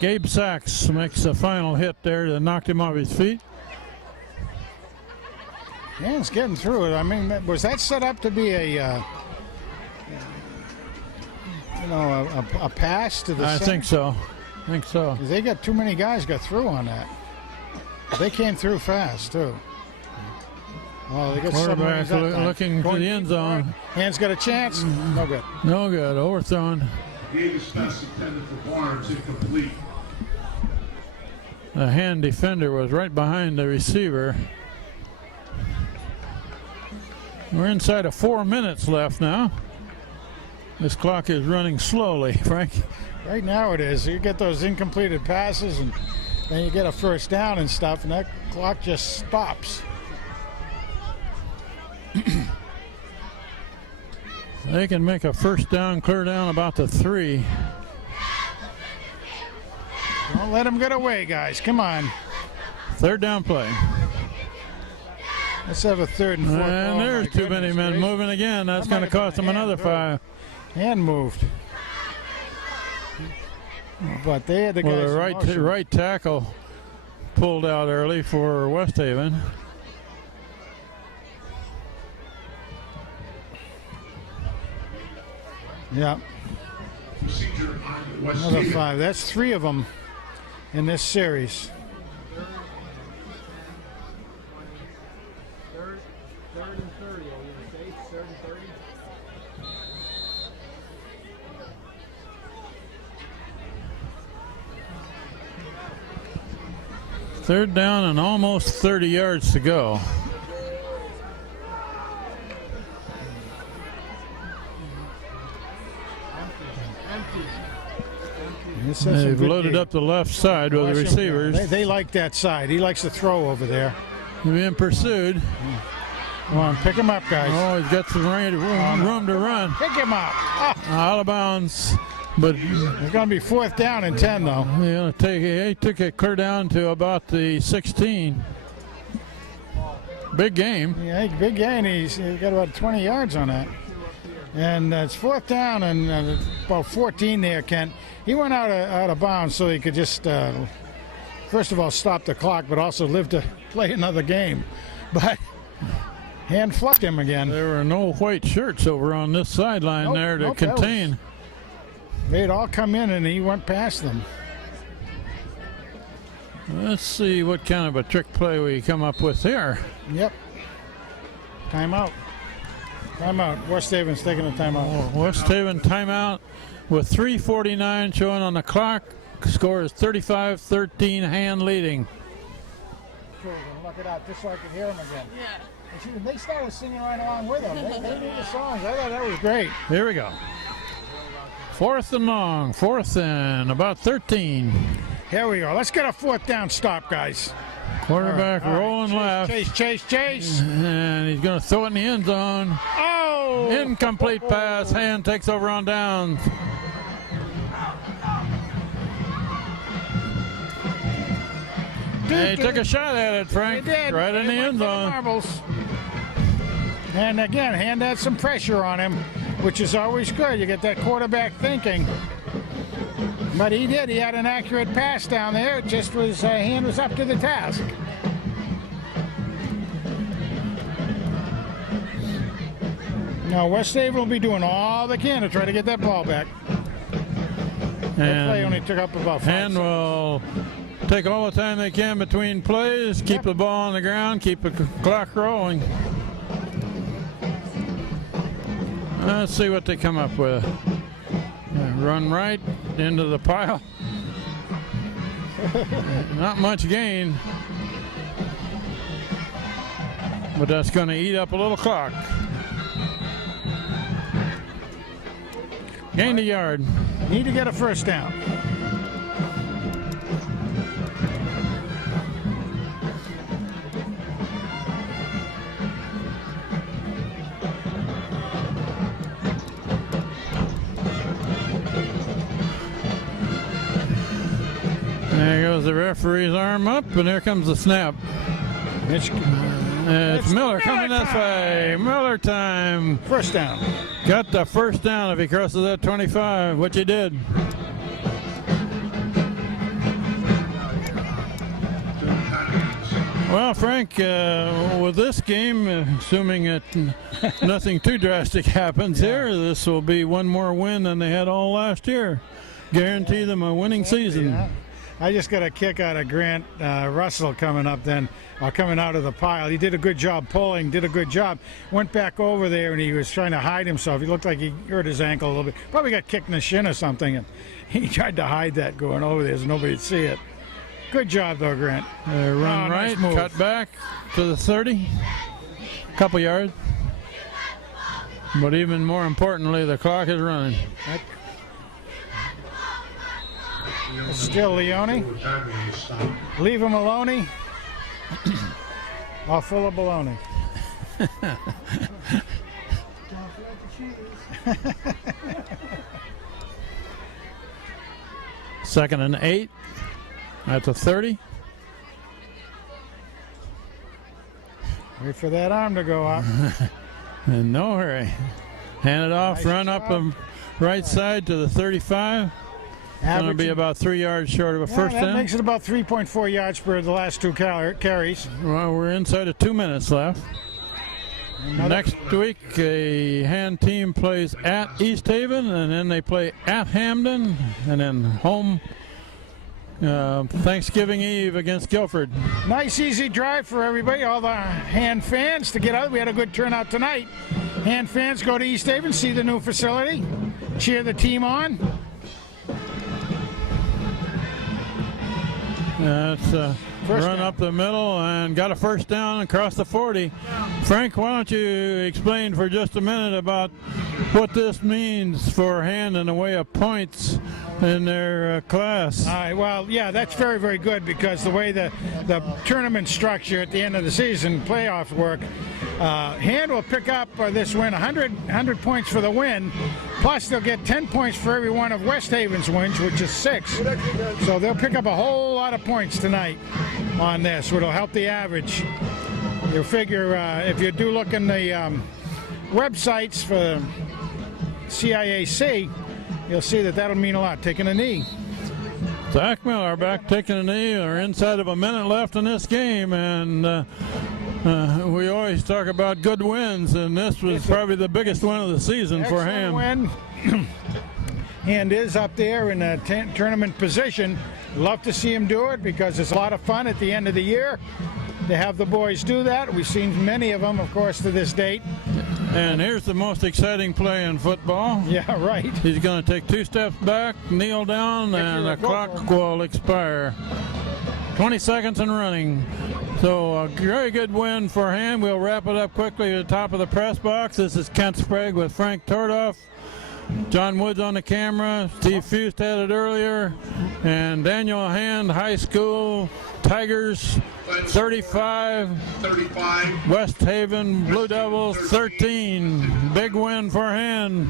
Gabe Sachs makes a final hit there that knocked him off his feet. Yeah, it's getting through it. I mean, was that set up to be a pass to the I center? think so. I think so. 'Cause they got too many guys got through on that. They came through fast too. Oh, they got Quarterback looking to the end zone. Hands got a chance. No good. No good. Overthrown. Davis pass intended for Barnes, incomplete. The hand defender was right behind the receiver. We're inside of 4 minutes left now. This clock is running slowly, Frank. Right now it is. You get those incompleted passes and then you get a first down and stuff, and that clock just stops. They can make a first down, clear down about the 3. Don't let them get away, guys. Come on. Third down play. Let's have a third and fourth. And Oh, there's my too many goodness men gracious. moving again. That's That going might to have cost been them a hand, another 5. Hand moved. But they had the Well, guys the in motion. right tackle pulled out early for West Haven. Yeah, Procedure on West another Haven. 5. That's 3 of them in this series. Third and 30. Are you going to say third and 30? Third down and almost 30 yards to go. They've loaded up the left side with the receivers. They like that side. He likes to throw over there. Being pursued. Come on, pick him up, guys. Oh, he's got some room to run. Pick him up. Ah, Out of bounds. But it's going to be 4th down and 10, though. he took it clear down to about the 16. Big game. Yeah, big gain. He's got about 20 yards on that. And it's 4th down and about 14 there, Kent. He went out of bounds so he could just, first of all, stop the clock, but also live to play another game. But Hand fluffed him again. There were no white shirts over on this sideline Nope, there to nope, that was- contain. They'd all come in and he went past them. Let's see what kind of a trick play we come up with here. Yep. Timeout. Timeout. West Haven's taking a timeout. West Haven timeout with 3:49 showing on the clock. Score is 35-13, Hand leading. Sure, we're gonna look it up just so I can hear them again. Yeah. And see, they started singing right along with them. They knew the songs. I thought that was great. Here we go. 4th and long. 4th and about 13. Here we go. Let's get a 4th down stop, guys. Quarterback All right. rolling left. Chase. And he's going to throw it in the end zone. Oh! Incomplete pass. Hand takes over on downs. He took a shot at it, Frank. He did. Right in the end zone. Marbles. And again, Hand had some pressure on him, which is always good. You get that quarterback thinking. But he did. He had an accurate pass down there. It just was Hand was up to the task. Now West Haven will be doing all they can to try to get that ball back. That play only took up about 5 Hand seconds. will take all the time they can between plays, keep the ball on the ground, keep the clock rolling. Let's see what they come up with. Run right into the pile. Not much gain, but that's going to eat up a little clock. Gained a yard. Need to get a first down. There goes the referee's arm up, and there comes the snap. It's Miller coming this way. Miller time. First down. Got the first down if he crosses that 25, which he did. Well, Frank, with this game, assuming that nothing too drastic happens here, this will be one more win than they had all last year. Guarantee them a winning season. Yeah. I just got a kick out of Grant Russell coming up then, coming out of the pile. He did a good job pulling, did a good job. Went back over there and he was trying to hide himself. He looked like he hurt his ankle a little bit. Probably got kicked in the shin or something. And he tried to hide that going over there so nobody'd see it. Good job though, Grant. Run nice right, move. cut back to the 30. Couple yards. But even more importantly, the clock is running. Still Leone. Leave him alone. All full of baloney. Second and 8 at the 30. Wait for that arm to go up. In no hurry. Hand it off, Nice run up job. the right side to the 35. Going to be about 3 yards short of a first that down. makes it about 3.4 yards per the last two carries. Well, we're inside of 2 minutes left. Next week, a Hand team plays at East Haven, and then they play at Hamden, and then home Thanksgiving Eve against Guilford. Nice, easy drive for everybody, all the Hand fans to get out. We had a good turnout tonight. Hand fans, go to East Haven, see the new facility, cheer the team on. That's run down. up the middle and got a first down across the 40. Frank, why don't you explain for just a minute about what this means for Hand in the way of points in their class? All right, well, yeah, that's very, very good because the way the tournament structure at the end of the season, playoffs work, Hand will pick up this win 100 points for the win, plus they'll get 10 points for every one of West Haven's wins, which is 6. So they'll pick up a whole lot of points tonight on this, which will help the average. You figure if you do look in the websites for CIAC, you'll see that that'll mean a lot, taking a knee. Zach Miller back taking a knee. We're inside of a minute left in this game, and we always talk about good wins, and this was probably the biggest win of the season for Excellent Ham. win. Hand is up there in a tournament position. Love to see him do it because it's a lot of fun at the end of the year to have the boys do that. We've seen many of them, of course, to this date. And here's the most exciting play in football. Yeah, right. He's going to take 2 steps back, kneel down, and the clock will expire. 20 seconds and running. So a very good win for him. We'll wrap it up quickly at the top of the press box. This is Kent Sprague with Frank Tordoff. John Woods on the camera. Steve Fust had it earlier. And Daniel Hand High School Tigers 35. West Haven Blue Devils 13. Big win for Hand.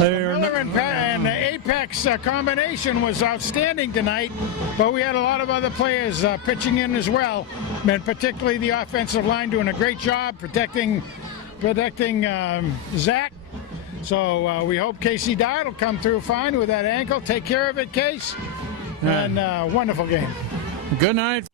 Miller and the Apex combination was outstanding tonight, but we had a lot of other players pitching in as well, and particularly the offensive line doing a great job protecting Zach. So we hope Casey Dart will come through fine with that ankle. Take care of it, Case. And wonderful game. Good night.